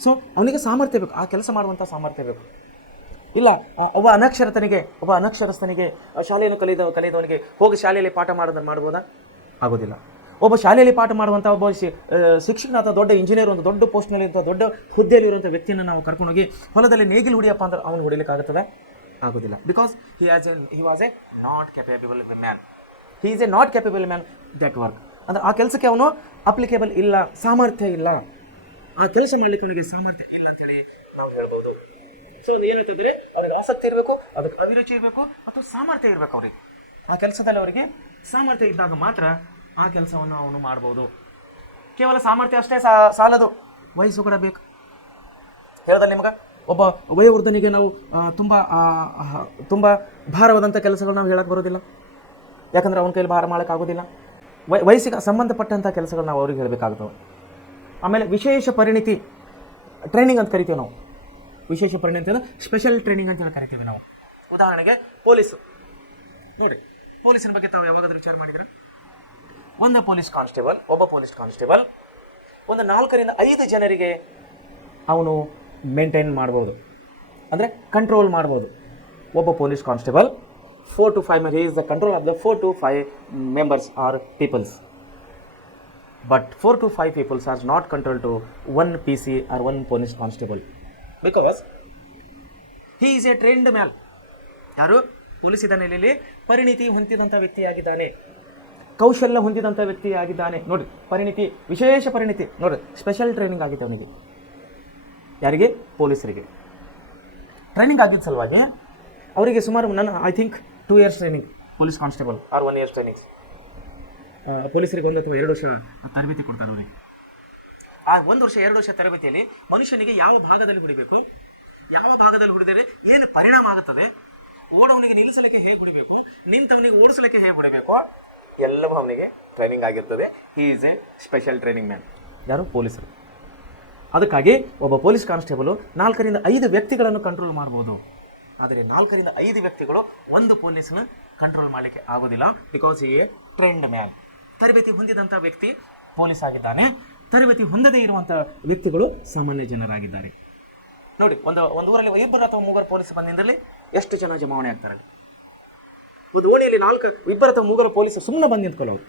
ಸೊ ಅವನಿಗೆ ಸಾಮರ್ಥ್ಯ ಬೇಕು, ಆ ಕೆಲಸ ಮಾಡುವಂಥ ಸಾಮರ್ಥ್ಯ ಬೇಕು. ಇಲ್ಲ, ಒಬ್ಬ ಅನಕ್ಷರಸ್ಥನಿಗೆ ಶಾಲೆಯನ್ನು ಕಲಿದವನಿಗೆ ಹೋಗಿ ಶಾಲೆಯಲ್ಲಿ ಪಾಠ ಮಾಡ್ಬೋದಾ? ಆಗೋದಿಲ್ಲ. ಒಬ್ಬ ಶಾಲೆಯಲ್ಲಿ ಪಾಠ ಮಾಡುವಂಥ ಒಬ್ಬ ಶಿಕ್ಷಕ ಅಥವಾ ದೊಡ್ಡ ಇಂಜಿನಿಯರ್, ಒಂದು ದೊಡ್ಡ ಪೋಸ್ಟ್ನಲ್ಲಿರುವಂಥ ದೊಡ್ಡ ಹುದ್ದೆಯಲ್ಲಿರುವಂಥ ವ್ಯಕ್ತಿಯನ್ನು ನಾವು ಕರ್ಕೊಂಡೋಗಿ ಹೊಲದಲ್ಲಿ ನೇಗಿಲು ಹೊಡಿಯಪ್ಪ ಅಂದ್ರೆ ಅವನು ಹೊಡಿಲಿಕ್ಕಾಗುತ್ತದೆ? ಆಗೋದಿಲ್ಲ. Because he was a not capable man. He is a not capable man that work. ಅಂದರೆ ಆ ಕೆಲಸಕ್ಕೆ ಅವನು ಅಪ್ಲಿಕೇಬಲ್ ಇಲ್ಲ, ಸಾಮರ್ಥ್ಯ ಇಲ್ಲ, ಆ ಕೆಲಸ ಮಾಡಲಿಕ್ಕೆ ಅವನಿಗೆ ಸಾಮರ್ಥ್ಯ ಇಲ್ಲ ಅಂತೇಳಿ ನಾವು ಹೇಳ್ಬೋದು. ಸೊ ಅದು ಏನಂತಂದರೆ ಅವ್ರಿಗೆ ಆಸಕ್ತಿ ಇರಬೇಕು, ಅದಕ್ಕೆ ಅಭಿರುಚಿ ಇರಬೇಕು ಮತ್ತು ಸಾಮರ್ಥ್ಯ ಇರಬೇಕು. ಅವ್ರಿಗೆ ಆ ಕೆಲಸದಲ್ಲಿ ಅವರಿಗೆ ಸಾಮರ್ಥ್ಯ ಇದ್ದಾಗ ಮಾತ್ರ ಆ ಕೆಲಸವನ್ನು ಅವನು ಮಾಡ್ಬೋದು. ಕೇವಲ ಸಾಮರ್ಥ್ಯ ಅಷ್ಟೇ ಸಾಲದು, ವಯಸ್ಸು ಕೂಡ ಬೇಕು. ಹೇಳ್ದಲ್ಲ ನಿಮಗೆ, ಒಬ್ಬ ವಯೋವೃದ್ಧನಿಗೆ ನಾವು ತುಂಬ ಭಾರವಾದಂಥ ಕೆಲಸಗಳು ನಾವು ಹೇಳಕ್ಕೆ ಬರೋದಿಲ್ಲ, ಯಾಕಂದರೆ ಅವನ ಕೈಲಿ ಭಾರ ಮಾಡೋಕ್ಕಾಗೋದಿಲ್ಲ. ವಯಸ್ಸಿಗೆ ಸಂಬಂಧಪಟ್ಟಂಥ ಕೆಲಸಗಳು ನಾವು ಅವ್ರಿಗೆ ಹೇಳಬೇಕಾಗ್ತವೆ. ಆಮೇಲೆ ವಿಶೇಷ ಪರಿಣಿತಿ, ಟ್ರೈನಿಂಗ್ ಅಂತ ಕರಿತೀವಿ ನಾವು. ವಿಶೇಷ ಪರಿಣಿತಿ ಅಂದರೆ ಸ್ಪೆಷಲ್ ಟ್ರೈನಿಂಗ್ ಅಂತ ಕರಿತೀವಿ ನಾವು. ಉದಾಹರಣೆಗೆ ಪೊಲೀಸು ನೋಡಿ, ಪೊಲೀಸಿನ ಬಗ್ಗೆ ತಾವು ಯಾವಾಗಾದ್ರೂ ವಿಚಾರ ಮಾಡಿದ್ರೆ, ಒಬ್ಬ ಪೊಲೀಸ್ ಕಾನ್ಸ್ಟೇಬಲ್ ಒಂದು 4ರಿಂದ 5 ಜನರಿಗೆ ಅವನು ಮೇಂಟೈನ್ ಮಾಡ್ಬೋದು, ಅಂದರೆ ಕಂಟ್ರೋಲ್ ಮಾಡ್ಬೋದು. ಒಬ್ಬ police constable 4 to 5 members, he is the control of the 4 to 5 members or peoples. But 4 to 5 peoples are not controlled to one PC or one police constable, because he is a trained man. ಯಾರು? Police ಇದ್ದಾನೆ ಇಲ್ಲಿ ಪರಿಣಿತಿ ಹೊಂದಿದಂಥ ವ್ಯಕ್ತಿಯಾಗಿದ್ದಾನೆ, ಕೌಶಲ್ಯ ಹೊಂದಿದಂಥ ವ್ಯಕ್ತಿಯಾಗಿದ್ದಾನೆ. ನೋಡಿ, ಪರಿಣಿತಿ, ವಿಶೇಷ ಪರಿಣಿತಿ, ನೋಡಿ ಸ್ಪೆಷಲ್ ಟ್ರೈನಿಂಗ್ ಆಗಿದೆ ಅವನಿಗೆ. ಯಾರಿಗೆ? ಪೊಲೀಸರಿಗೆ ಟ್ರೈನಿಂಗ್ ಆಗಿದ್ದ ಸಲುವಾಗಿ ಅವರಿಗೆ ಸುಮಾರು I think 2 years training, police constable or 1 year training. ಪೊಲೀಸರಿಗೆ 1 ಅಥವಾ 2 ವರ್ಷ ತರಬೇತಿ ಕೊಡ್ತಾರೆ ಅವರಿಗೆ. ಆ 1 ವರ್ಷ 2 ವರ್ಷ ತರಬೇತಿಯಲ್ಲಿ ಮನುಷ್ಯನಿಗೆ ಯಾವ ಭಾಗದಲ್ಲಿ ಹೊಡಿಬೇಕು, ಯಾವ ಭಾಗದಲ್ಲಿ ಹೊಡೆದರೆ ಏನು ಪರಿಣಾಮ ಆಗುತ್ತದೆ, ಓಡವನಿಗೆ ನಿಲ್ಲಿಸಲಿಕ್ಕೆ ಹೇಗೆ ಹೊಡಿಬೇಕು, ನಿಂತವನಿಗೆ ಓಡಿಸಲಿಕ್ಕೆ ಹೇಗೆ ಹೊಡಬೇಕು, ಎಲ್ಲವೂ ಅವನಿಗೆ ಟ್ರೈನಿಂಗ್ ಆಗಿರ್ತದೆ. He is A special training man. ಯಾರು? ಪೊಲೀಸರು. ಅದಕ್ಕಾಗಿ ಒಬ್ಬ ಪೊಲೀಸ್ ಕಾನ್ಸ್ಟೇಬಲು 4 ರಿಂದ 5 ವ್ಯಕ್ತಿಗಳನ್ನು ಕಂಟ್ರೋಲ್ ಮಾಡ್ಬೋದು. ಆದರೆ 4 ರಿಂದ 5 ವ್ಯಕ್ತಿಗಳು ಒಂದು ಪೊಲೀಸ್ನ ಕಂಟ್ರೋಲ್ ಮಾಡಲಿಕ್ಕೆ ಆಗೋದಿಲ್ಲ. ಬಿಕಾಸ್ ಈ ಎ ಟ್ರೈನ್ಡ್ ಮ್ಯಾನ್. ತರಬೇತಿ ಹೊಂದಿದಂಥ ವ್ಯಕ್ತಿ ಪೊಲೀಸ್ ಆಗಿದ್ದಾನೆ, ತರಬೇತಿ ಹೊಂದದೇ ಇರುವಂಥ ವ್ಯಕ್ತಿಗಳು ಸಾಮಾನ್ಯ ಜನರಾಗಿದ್ದಾರೆ. ನೋಡಿ, ಒಂದು ಊರಲ್ಲಿ 2 ಅಥವಾ 3 ಪೊಲೀಸ್ ಬಂದಿದ್ದಲ್ಲಿ ಎಷ್ಟು ಜನ ಜಮಾವಣೆ ಆಗ್ತಾರೆ? ಒಂದು ಓಣಿಯಲ್ಲಿ 2 ಅಥವಾ 3 ಪೊಲೀಸ್ ಸುಮ್ಮನೆ ಬಂದು ನಿಂತ್ಕೊಳ್ಳೋರು.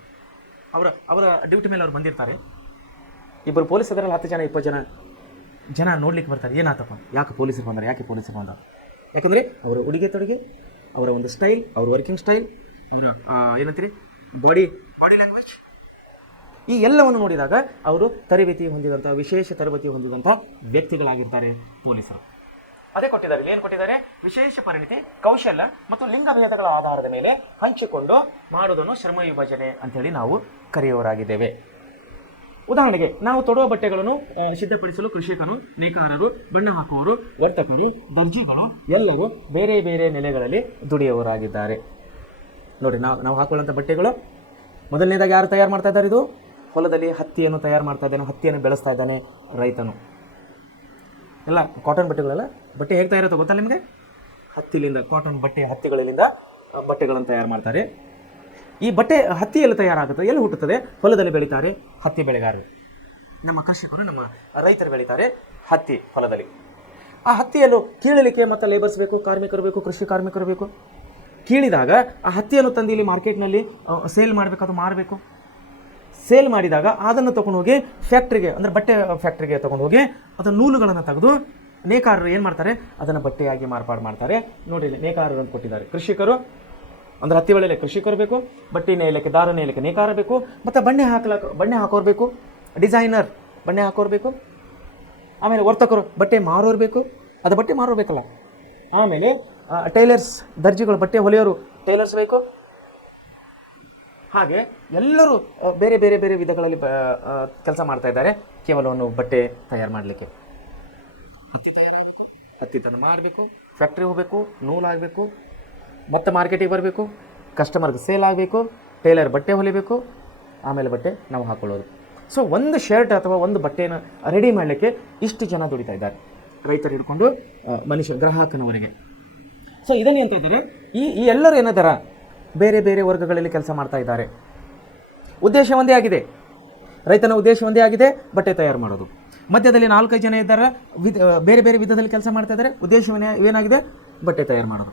ಅವರ ಡ್ಯೂಟಿ ಮೇಲೆ ಅವ್ರು ಬಂದಿರ್ತಾರೆ. 2 ಪೊಲೀಸ್ ಅದರಲ್ಲಿ 10 ಜನ 20 ಜನ ನೋಡ್ಲಿಕ್ಕೆ ಬರ್ತಾರೆ. ಏನಾತಪ್ಪ, ಯಾಕೆ ಪೊಲೀಸರು ಬಂದಾರೆ, ಯಾಕೆ ಪೊಲೀಸರು ಬಂದ? ಯಾಕಂದರೆ ಅವರ ಉಡುಗೆ ತೊಡುಗೆ, ಅವರ ಒಂದು ಸ್ಟೈಲ್, ಅವ್ರ ವರ್ಕಿಂಗ್ ಸ್ಟೈಲ್, ಅವರ ಏನಂತೀರಿ ಬಾಡಿ ಲ್ಯಾಂಗ್ವೇಜ್, ಈ ಎಲ್ಲವನ್ನು ನೋಡಿದಾಗ ಅವರು ತರಬೇತಿ ಹೊಂದಿದಂಥ, ವಿಶೇಷ ತರಬೇತಿ ಹೊಂದಿದಂಥ ವ್ಯಕ್ತಿಗಳಾಗಿರ್ತಾರೆ ಪೊಲೀಸರು. ಅದೇ ಕೊಟ್ಟಿದ್ದಾರೆ, ಏನು ಕೊಟ್ಟಿದ್ದಾರೆ? ವಿಶೇಷ ಪರಿಣಿತಿ, ಕೌಶಲ್ಯ ಮತ್ತು ಲಿಂಗಭೇದಗಳ ಆಧಾರದ ಮೇಲೆ ಹಂಚಿಕೊಂಡು ಮಾಡುವುದನ್ನು ಶ್ರಮ ವಿಭಜನೆ ಅಂತೇಳಿ ನಾವು ಕರೆಯುವವರಾಗಿದ್ದೇವೆ. ಉದಾಹರಣೆಗೆ, ನಾವು ತೊಡುವ ಬಟ್ಟೆಗಳನ್ನು ಸಿದ್ಧಪಡಿಸಲು ಕೃಷಿಕರು, ನೇಕಾರರು, ಬಣ್ಣ ಹಾಕುವವರು, ವರ್ತಕರು, ದರ್ಜಿಗಳು ಎಲ್ಲರೂ ಬೇರೆ ಬೇರೆ ನೆಲೆಗಳಲ್ಲಿ ದುಡಿಯುವವರಾಗಿದ್ದಾರೆ. ನೋಡಿ, ನಾವು ಹಾಕೊಳ್ಳುವಂಥ ಬಟ್ಟೆಗಳು ಮೊದಲನೇದಾಗಿ ಯಾರು ತಯಾರು ಮಾಡ್ತಾ ಇದ್ದಾರೆ? ಇದು ಹೊಲದಲ್ಲಿ ಹತ್ತಿಯನ್ನು ತಯಾರು ಮಾಡ್ತಾ ಇದ್ದಾನೆ, ಹತ್ತಿಯನ್ನು ಬೆಳೆಸ್ತಾ ಇದ್ದಾನೆ ರೈತನು. ಎಲ್ಲ ಕಾಟನ್ ಬಟ್ಟೆಗಳೆಲ್ಲ, ಬಟ್ಟೆ ಹೇಗೆ ತಯಾರಿರುತ್ತೆ ಗೊತ್ತಾ ನಿಮಗೆ? ಹತ್ತಿಲಿಂದ, ಕಾಟನ್ ಬಟ್ಟೆ ಹತ್ತಿಗಳಿಂದ ಬಟ್ಟೆಗಳನ್ನು ತಯಾರು ಮಾಡ್ತಾರೆ. ಈ ಬಟ್ಟೆ ಹತ್ತಿ ಎಲ್ಲಿ ತಯಾರಾಗುತ್ತೆ, ಎಲ್ಲಿ ಹುಟ್ಟುತ್ತದೆ? ಹೊಲದಲ್ಲಿ ಬೆಳೀತಾರೆ ಹತ್ತಿ ಬೆಳೆಗಾರರು. ನಮ್ಮ ಕೃಷಿಕರು, ನಮ್ಮ ರೈತರು ಬೆಳೀತಾರೆ ಹತ್ತಿ ಹೊಲದಲ್ಲಿ. ಆ ಹತ್ತಿಯನ್ನು ಕೀಳಲಿಕ್ಕೆ ಮತ್ತು ಲೇಬರ್ಸ್ ಬೇಕು, ಕಾರ್ಮಿಕರು ಬೇಕು, ಕೃಷಿ ಕಾರ್ಮಿಕರು ಬೇಕು. ಕೀಳಿದಾಗ ಆ ಹತ್ತಿಯನ್ನು ತಂದು ಇಲ್ಲಿ ಮಾರ್ಕೆಟ್ನಲ್ಲಿ ಸೇಲ್ ಮಾಡಬೇಕು, ಅದು ಮಾರಬೇಕು. ಸೇಲ್ ಮಾಡಿದಾಗ ಅದನ್ನು ತೊಗೊಂಡು ಹೋಗಿ ಫ್ಯಾಕ್ಟ್ರಿಗೆ, ಅಂದರೆ ಬಟ್ಟೆ ಫ್ಯಾಕ್ಟ್ರಿಗೆ ತೊಗೊಂಡು ಹೋಗಿ ಅದನ್ನು ನೂಲುಗಳನ್ನು ತೆಗೆದು ನೇಕಾರರು ಏನು ಮಾಡ್ತಾರೆ, ಅದನ್ನು ಬಟ್ಟೆಯಾಗಿ ಮಾರ್ಪಾಡು ಮಾಡ್ತಾರೆ. ನೋಡಿ, ನೇಕಾರರು ಅಂತ ಕೊಟ್ಟಿದ್ದಾರೆ. ಕೃಷಿಕರು ಅಂದರೆ ಹತ್ತಿ ಬೆಳೆಯಲಿಕ್ಕೆ ಕೃಷಿಕರು ಬೇಕು, ಬಟ್ಟೆ ನೇಯಲಿಕ್ಕೆ, ದಾರ ನೇಯಲಿಕ್ಕೆ ನೇಕಾರ ಬೇಕು, ಮತ್ತು ಬಣ್ಣೆ ಹಾಕೋರು ಬೇಕು, ಡಿಸೈನರ್ ಬಣ್ಣೆ ಹಾಕೋರು ಬೇಕು. ಆಮೇಲೆ ವರ್ತಕರು, ಬಟ್ಟೆ ಮಾರೋರು ಬೇಕು, ಅದು ಬಟ್ಟೆ ಮಾರೋರು ಬೇಕಲ್ಲ. ಆಮೇಲೆ ಟೈಲರ್ಸ್, ದರ್ಜಿಗಳು, ಬಟ್ಟೆ ಹೊಲಿಯೋರು, ಟೈಲರ್ಸ್ ಬೇಕು. ಹಾಗೆ ಎಲ್ಲರೂ ಬೇರೆ ಬೇರೆ ಬೇರೆ ವಿಧಗಳಲ್ಲಿ ಕೆಲಸ ಮಾಡ್ತಾ ಇದ್ದಾರೆ ಕೇವಲ ಒಂದು ಬಟ್ಟೆ ತಯಾರು ಮಾಡಲಿಕ್ಕೆ. ಹತ್ತಿ ತಯಾರಾಗಬೇಕು, ಹತ್ತಿ ತಂದು ಮಾರಬೇಕು, ಫ್ಯಾಕ್ಟ್ರಿ ಹೋಗಬೇಕು, ನೂಲಾಗಬೇಕು, ಮತ್ತೆ ಮಾರ್ಕೆಟಿಗೆ ಬರಬೇಕು, ಕಸ್ಟಮರ್ಗೆ ಸೇಲ್ ಆಗಬೇಕು, ಟೈಲರ್ ಬಟ್ಟೆ ಹೊಲಿಬೇಕು, ಆಮೇಲೆ ಬಟ್ಟೆ ನಾವು ಹಾಕೊಳ್ಳೋದು. ಸೊ ಒಂದು ಶರ್ಟ್ ಅಥವಾ ಒಂದು ಬಟ್ಟೆಯನ್ನು ರೆಡಿ ಮಾಡಲಿಕ್ಕೆ ಇಷ್ಟು ಜನ ದುಡಿತಾ ಇದ್ದಾರೆ, ರೈತರು ಹಿಡ್ಕೊಂಡು ಗ್ರಾಹಕನವರೆಗೆ. ಸೊ ಇದನ್ನೇ ಅಂತ ಇದ್ದಾರೆ, ಈ ಎಲ್ಲರೂ ಏನಾದಾರ ಬೇರೆ ಬೇರೆ ವರ್ಗಗಳಲ್ಲಿ ಕೆಲಸ ಮಾಡ್ತಾ ಇದ್ದಾರೆ. ಉದ್ದೇಶ ಒಂದೇ ಆಗಿದೆ, ರೈತನ ಉದ್ದೇಶ ಒಂದೇ ಆಗಿದೆ, ಬಟ್ಟೆ ತಯಾರು ಮಾಡೋದು. ಮಧ್ಯದಲ್ಲಿ 4-5 ಜನ ಇದ್ದಾರೆ, ಬೇರೆ ಬೇರೆ ವಿಧದಲ್ಲಿ ಕೆಲಸ ಮಾಡ್ತಾ ಇದ್ದಾರೆ. ಉದ್ದೇಶ ಏನಾಗಿದೆ? ಬಟ್ಟೆ ತಯಾರು ಮಾಡೋದು.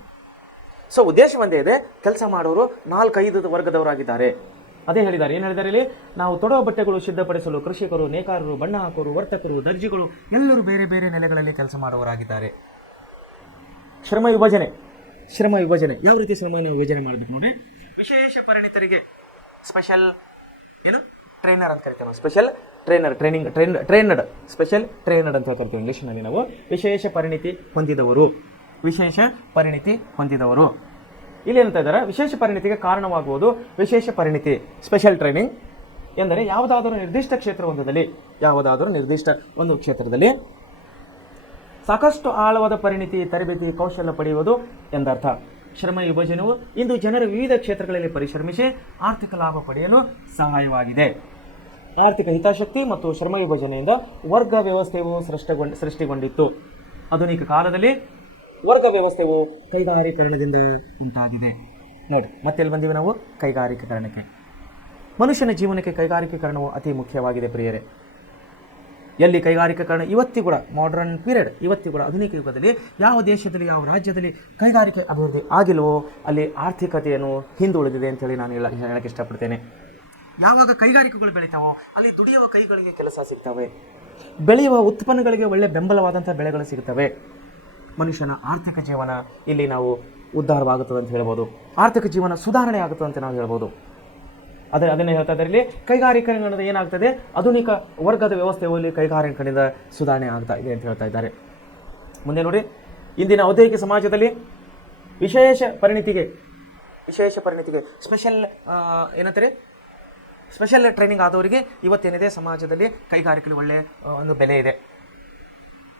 ಸೊ ಉದ್ದೇಶ ಒಂದೇ ಇದೆ, ಕೆಲಸ ಮಾಡೋರು 4-5 ವರ್ಗದವರಾಗಿದ್ದಾರೆ. ಅದೇ ಹೇಳಿದ್ದಾರೆ. ಏನು ಹೇಳಿದ್ದಾರೆ ಇಲ್ಲಿ? ನಾವು ತೊಡುವ ಬಟ್ಟೆಗಳು ಸಿದ್ಧಪಡಿಸಲು ಕೃಷಿಕರು, ನೇಕಾರರು, ಬಣ್ಣ ಹಾಕೋರು, ವರ್ತಕರು, ದರ್ಜಿಗಳು ಎಲ್ಲರೂ ಬೇರೆ ಬೇರೆ ನೆಲೆಗಳಲ್ಲಿ ಕೆಲಸ ಮಾಡುವವರಾಗಿದ್ದಾರೆ. ಶ್ರಮ ವಿಭಜನೆ ಯಾವ ರೀತಿ ಶ್ರಮವನ್ನು ವಿಭಜನೆ ಮಾಡಬೇಕು ನೋಡಿ. ವಿಶೇಷ ಪರಿಣಿತರಿಗೆ ಸ್ಪೆಷಲ್ ಟ್ರೈನರ್ ಅಂತ ಕರಿತೇವೆ ನಾವು. Special trainer, trained special trained ಅಂತ ಕರಿತೀವಿ ಇಂಗ್ಲೀಷ್ನಲ್ಲಿ ನಾವು. ವಿಶೇಷ ಪರಿಣಿತಿ ಹೊಂದಿದವರು. ಇಲ್ಲಿ ಏನಂತ ಇದ್ದಾರೆ? ವಿಶೇಷ ಪರಿಣಿತಿಗೆ ಕಾರಣವಾಗುವುದು ವಿಶೇಷ ಪರಿಣಿತಿ, ಸ್ಪೆಷಲ್ ಟ್ರೈನಿಂಗ್ ಎಂದರೆ ಯಾವುದಾದರೂ ನಿರ್ದಿಷ್ಟ ಕ್ಷೇತ್ರದಲ್ಲಿ ಸಾಕಷ್ಟು ಆಳವಾದ ಪರಿಣಿತಿ, ತರಬೇತಿ, ಕೌಶಲ್ಯ ಪಡೆಯುವುದು ಎಂದರ್ಥ. ಶ್ರಮ ವಿಭಜನೆಯು ಇಂದು ಜನರ ವಿವಿಧ ಕ್ಷೇತ್ರಗಳಲ್ಲಿ ಪರಿಶ್ರಮಿಸಿ ಆರ್ಥಿಕ ಲಾಭ ಪಡೆಯಲು ಸಹಾಯವಾಗಿದೆ. ಆರ್ಥಿಕ ಹಿತಾಸಕ್ತಿ ಮತ್ತು ಶ್ರಮ ವಿಭಜನೆಯಿಂದ ವರ್ಗ ವ್ಯವಸ್ಥೆಯು ಸೃಷ್ಟಿಗೊಂಡಿತ್ತು. ಆಧುನಿಕ ಕಾಲದಲ್ಲಿ ವರ್ಗ ವ್ಯವಸ್ಥೆಯು ಕೈಗಾರೀಕರಣದಿಂದ ಉಂಟಾಗಿದೆ. ನೋಡಿ, ಮತ್ತೆಲ್ಲಿ ಬಂದಿವೆ ನಾವು? ಕೈಗಾರಿಕೀಕರಣಕ್ಕೆ. ಮನುಷ್ಯನ ಜೀವನಕ್ಕೆ ಕೈಗಾರಿಕೀಕರಣವು ಅತಿ ಮುಖ್ಯವಾಗಿದೆ ಪ್ರಿಯರೇ. ಎಲ್ಲಿ ಕೈಗಾರಿಕೀಕರಣ ಇವತ್ತಿ ಕೂಡ ಮಾಡರ್ನ್ ಪೀರಿಯಡ್, ಇವತ್ತಿ ಕೂಡ ಆಧುನಿಕ ಯುಗದಲ್ಲಿ ಯಾವ ದೇಶದಲ್ಲಿ, ಯಾವ ರಾಜ್ಯದಲ್ಲಿ ಕೈಗಾರಿಕೆ ಅಭಿವೃದ್ಧಿ ಆಗಿಲ್ವೋ ಅಲ್ಲಿ ಆರ್ಥಿಕತೆಯನ್ನು ಹಿಂದುಳಿದಿದೆ ಅಂತೇಳಿ ನಾನು ಹೇಳಕ್ಕೆ ಇಷ್ಟಪಡ್ತೇನೆ. ಯಾವಾಗ ಕೈಗಾರಿಕೆಗಳು ಬೆಳೀತಾವೋ ಅಲ್ಲಿ ದುಡಿಯುವ ಕೈಗಳಿಗೆ ಕೆಲಸ ಸಿಗ್ತವೆ, ಬೆಳೆಯುವ ಉತ್ಪನ್ನಗಳಿಗೆ ಒಳ್ಳೆ ಬೆಂಬಲವಾದಂಥ ಬೆಳೆಗಳು ಸಿಗ್ತವೆ. ಮನುಷ್ಯನ ಆರ್ಥಿಕ ಜೀವನ ಇಲ್ಲಿ ನಾವು ಉದ್ಧಾರವಾಗುತ್ತದೆ ಅಂತ ಹೇಳ್ಬೋದು. ಆರ್ಥಿಕ ಜೀವನ ಸುಧಾರಣೆ ಆಗುತ್ತದೆ ಅಂತ ನಾವು ಹೇಳ್ಬೋದು. ಅದನ್ನೇ ಹೇಳ್ತಾ ಇದ್ದಾರೆ ಇಲ್ಲಿ, ಕೈಗಾರಿಕರಣದ ಏನಾಗ್ತದೆ, ಆಧುನಿಕ ವರ್ಗದ ವ್ಯವಸ್ಥೆಯಲ್ಲಿ ಕೈಗಾರಿಕರಣದ ಸುಧಾರಣೆ ಆಗ್ತಾ ಇದೆ ಅಂತ ಹೇಳ್ತಾ ಇದ್ದಾರೆ. ಮುಂದೆ ನೋಡಿ, ಇಂದಿನ ಔದ್ಯೋಗಿಕ ಸಮಾಜದಲ್ಲಿ ವಿಶೇಷ ಪರಿಣಿತಿಗೆ ಸ್ಪೆಷಲ್ ಟ್ರೈನಿಂಗ್ ಆದವರಿಗೆ ಇವತ್ತೇನಿದೆ ಸಮಾಜದಲ್ಲಿ ಕೈಗಾರಿಕೆಯಲ್ಲಿ ಒಳ್ಳೆಯ ಒಂದು ಬೆಲೆ ಇದೆ.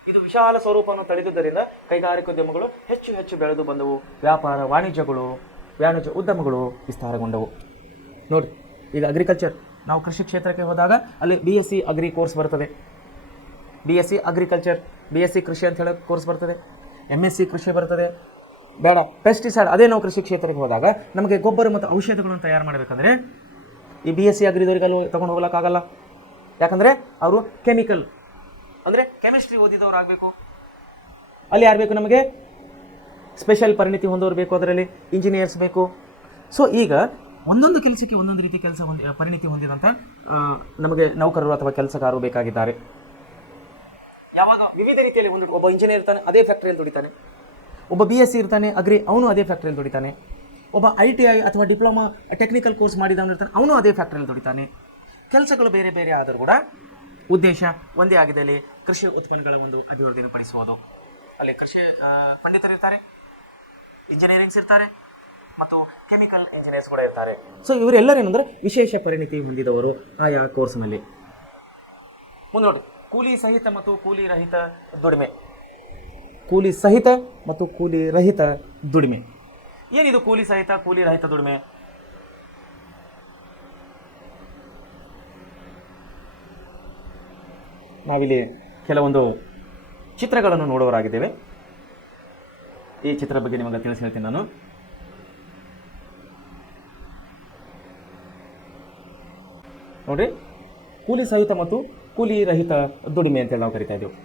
ಇದು ವಿಶಾಲ ಸ್ವರೂಪವನ್ನು ತಳೆದುದರಿಂದ ಕೈಗಾರಿಕೋದ್ಯಮಗಳು ಹೆಚ್ಚು ಬೆಳೆದು ಬಂದವು. ವ್ಯಾಪಾರ ವಾಣಿಜ್ಯ ಉದ್ಯಮಗಳು ವಿಸ್ತಾರಗೊಂಡವು. ನೋಡಿ, ಈಗ ಅಗ್ರಿಕಲ್ಚರ್, ನಾವು ಕೃಷಿ ಕ್ಷೇತ್ರಕ್ಕೆ ಹೋದಾಗ ಅಲ್ಲಿ BSc ಅಗ್ರಿ ಕೋರ್ಸ್ ಬರ್ತದೆ, BSc ಅಗ್ರಿಕಲ್ಚರ್, BSc ಕೃಷಿ ಅಂತ ಹೇಳೋ ಕೋರ್ಸ್ ಬರ್ತದೆ, MSc ಕೃಷಿ ಬರ್ತದೆ. ಬೇಡ, ಪೆಸ್ಟಿಸೈಡ್, ಅದೇ ನಾವು ಕೃಷಿ ಕ್ಷೇತ್ರಕ್ಕೆ ಹೋದಾಗ ನಮಗೆ ಗೊಬ್ಬರ ಮತ್ತು ಔಷಧಗಳನ್ನು ತಯಾರು ಮಾಡಬೇಕಂದ್ರೆ ಈ BSc ಅಗ್ರಿದವರಿಗೆ ಅಲ್ಲಿ ತೊಗೊಂಡು ಹೋಗ್ಲಿಕ್ಕಾಗಲ್ಲ. ಯಾಕಂದರೆ ಅವರು ಕೆಮಿಕಲ್ ಅಂದರೆ ಕೆಮಿಸ್ಟ್ರಿ ಓದಿದವ್ರು ಆಗಬೇಕು. ಅಲ್ಲಿ ಯಾರು ಬೇಕು ನಮಗೆ? ಸ್ಪೆಷಲ್ ಪರಿಣಿತಿ ಹೊಂದೋರು ಬೇಕು, ಅದರಲ್ಲಿ ಇಂಜಿನಿಯರ್ಸ್ ಬೇಕು. ಸೊ ಈಗ ಒಂದೊಂದು ಕೆಲಸಕ್ಕೆ ಒಂದೊಂದು ರೀತಿ ಪರಿಣಿತಿ ಹೊಂದಿದಂಥ ನಮಗೆ ನೌಕರರು ಅಥವಾ ಕೆಲಸಗಾರರು ಬೇಕಾಗಿದ್ದಾರೆ. ಯಾವಾಗ ವಿವಿಧ ರೀತಿಯಲ್ಲಿ ಒಬ್ಬ ಇಂಜಿನಿಯರ್ ಇರ್ತಾನೆ, ಅದೇ ಫ್ಯಾಕ್ಟ್ರಿಯಲ್ಲಿ ದುಡಿತಾನೆ. ಒಬ್ಬ BSc ಇರ್ತಾನೆ ಅಗ್ರಿ, ಅವನು ಅದೇ ಫ್ಯಾಕ್ಟ್ರಿಯಲ್ಲಿ ದುಡಿತಾನೆ. ಒಬ್ಬ ITI ಅಥವಾ ಡಿಪ್ಲೊಮಾ ಟೆಕ್ನಿಕಲ್ ಕೋರ್ಸ್ ಮಾಡಿದವನು ಇರ್ತಾನೆ, ಅವನು ಅದೇ ಫ್ಯಾಕ್ಟ್ರಿಯಲ್ಲಿ ದುಡಿತಾನೆ. ಕೆಲಸಗಳು ಬೇರೆ ಬೇರೆ ಆದರೂ ಕೂಡ ಉದ್ದೇಶ ಒಂದೇ ಆಗಿದೆ, ಅಲ್ಲಿ ಕೃಷಿ ಉತ್ಪನ್ನಗಳ ಒಂದು ಅಭಿವೃದ್ಧಿಯನ್ನು ಪಡಿಸುವುದು. ಅಲ್ಲಿ ಕೃಷಿ ಪಂಡಿತರಿರ್ತಾರೆ, ಇಂಜಿನಿಯರಿಂಗ್ಸ್ ಇರ್ತಾರೆ ಮತ್ತು ಕೆಮಿಕಲ್ ಇಂಜಿನಿಯರ್ಸ್ ಕೂಡ ಇರ್ತಾರೆ. ಸೊ ಇವರೆಲ್ಲರೇನೆಂದರೆ ವಿಶೇಷ ಪರಿಣಿತಿ ಹೊಂದಿದವರು ಆಯಾ ಕೋರ್ಸ್ನಲ್ಲಿ. ಮುಂದೆ ನೋಡಿ, ಕೂಲಿ ಸಹಿತ ಮತ್ತು ಕೂಲಿ ರಹಿತ ದುಡಿಮೆ. ಕೂಲಿ ಸಹಿತ ಮತ್ತು ಕೂಲಿ ರಹಿತ ದುಡಿಮೆ. ಏನಿದು ಕೂಲಿ ಸಹಿತ ಕೂಲಿ ರಹಿತ ದುಡಿಮೆ? ನಾವಿಲ್ಲಿ ಕೆಲವೊಂದು ಚಿತ್ರಗಳನ್ನು ನೋಡುವವರಾಗಿದ್ದೇವೆ. ಈ ಚಿತ್ರ ಬಗ್ಗೆ ನಿಮಗೆ ತಿಳಿಸಿ ಹೇಳ್ತೀನಿ ನಾನು. ನೋಡ್ರಿ, ಕೂಲಿ ಸಹಿತ ಮತ್ತು ಕೂಲಿ ರಹಿತ ದುಡಿಮೆ ಅಂತೇಳಿ ನಾವು ಕರಿತಾ ಇದ್ದೇವೆ.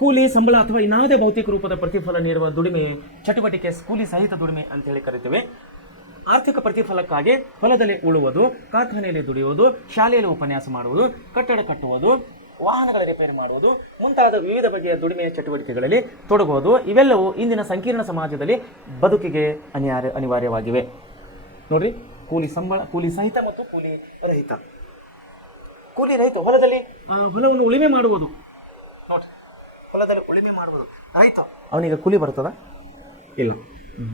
ಕೂಲಿ, ಸಂಬಳ ಅಥವಾ ಇನ್ನಾವುದೇ ಭೌತಿಕ ರೂಪದ ಪ್ರತಿಫಲ ನೀಡುವ ದುಡಿಮೆ ಚಟುವಟಿಕೆ ಕೂಲಿ ಸಹಿತ ದುಡಿಮೆ ಅಂತೇಳಿ ಕರಿತೇವೆ. ಆರ್ಥಿಕ ಪ್ರತಿಫಲಕ್ಕಾಗಿ ಹೊಲದಲ್ಲಿ ಉಳುವುದು, ಕಾರ್ಖಾನೆಯಲ್ಲಿ ದುಡಿಯುವುದು, ಶಾಲೆಯಲ್ಲಿ ಉಪನ್ಯಾಸ ಮಾಡುವುದು, ಕಟ್ಟಡ ಕಟ್ಟುವುದು, ವಾಹನಗಳ ರಿಪೇರಿ ಮಾಡುವುದು ಮುಂತಾದ ವಿವಿಧ ಬಗೆಯ ದುಡಿಮೆಯ ಚಟುವಟಿಕೆಗಳಲ್ಲಿ ತೊಡಗುವುದು, ಇವೆಲ್ಲವೂ ಇಂದಿನ ಸಂಕೀರ್ಣ ಸಮಾಜದಲ್ಲಿ ಬದುಕಿಗೆ ಅನಿವಾರ್ಯವಾಗಿವೆ. ನೋಡ್ರಿ, ಕೂಲಿ ಸಂಬಳ, ಕೂಲಿ ಸಹಿತ ಮತ್ತು ಕೂಲಿ ರಹಿತ. ಕೂಲಿ ರಹಿತ ಹೊಲವನ್ನು ಉಳುಮೆ ಮಾಡುವುದು. ನೋಡ್ರಿ, ಹೊಲದಲ್ಲಿ ಉಳುಮೆ ಮಾಡುವುದು ರೈತ, ಅವನಿಗೆ ಕೂಲಿ ಬರ್ತದ? ಇಲ್ಲ.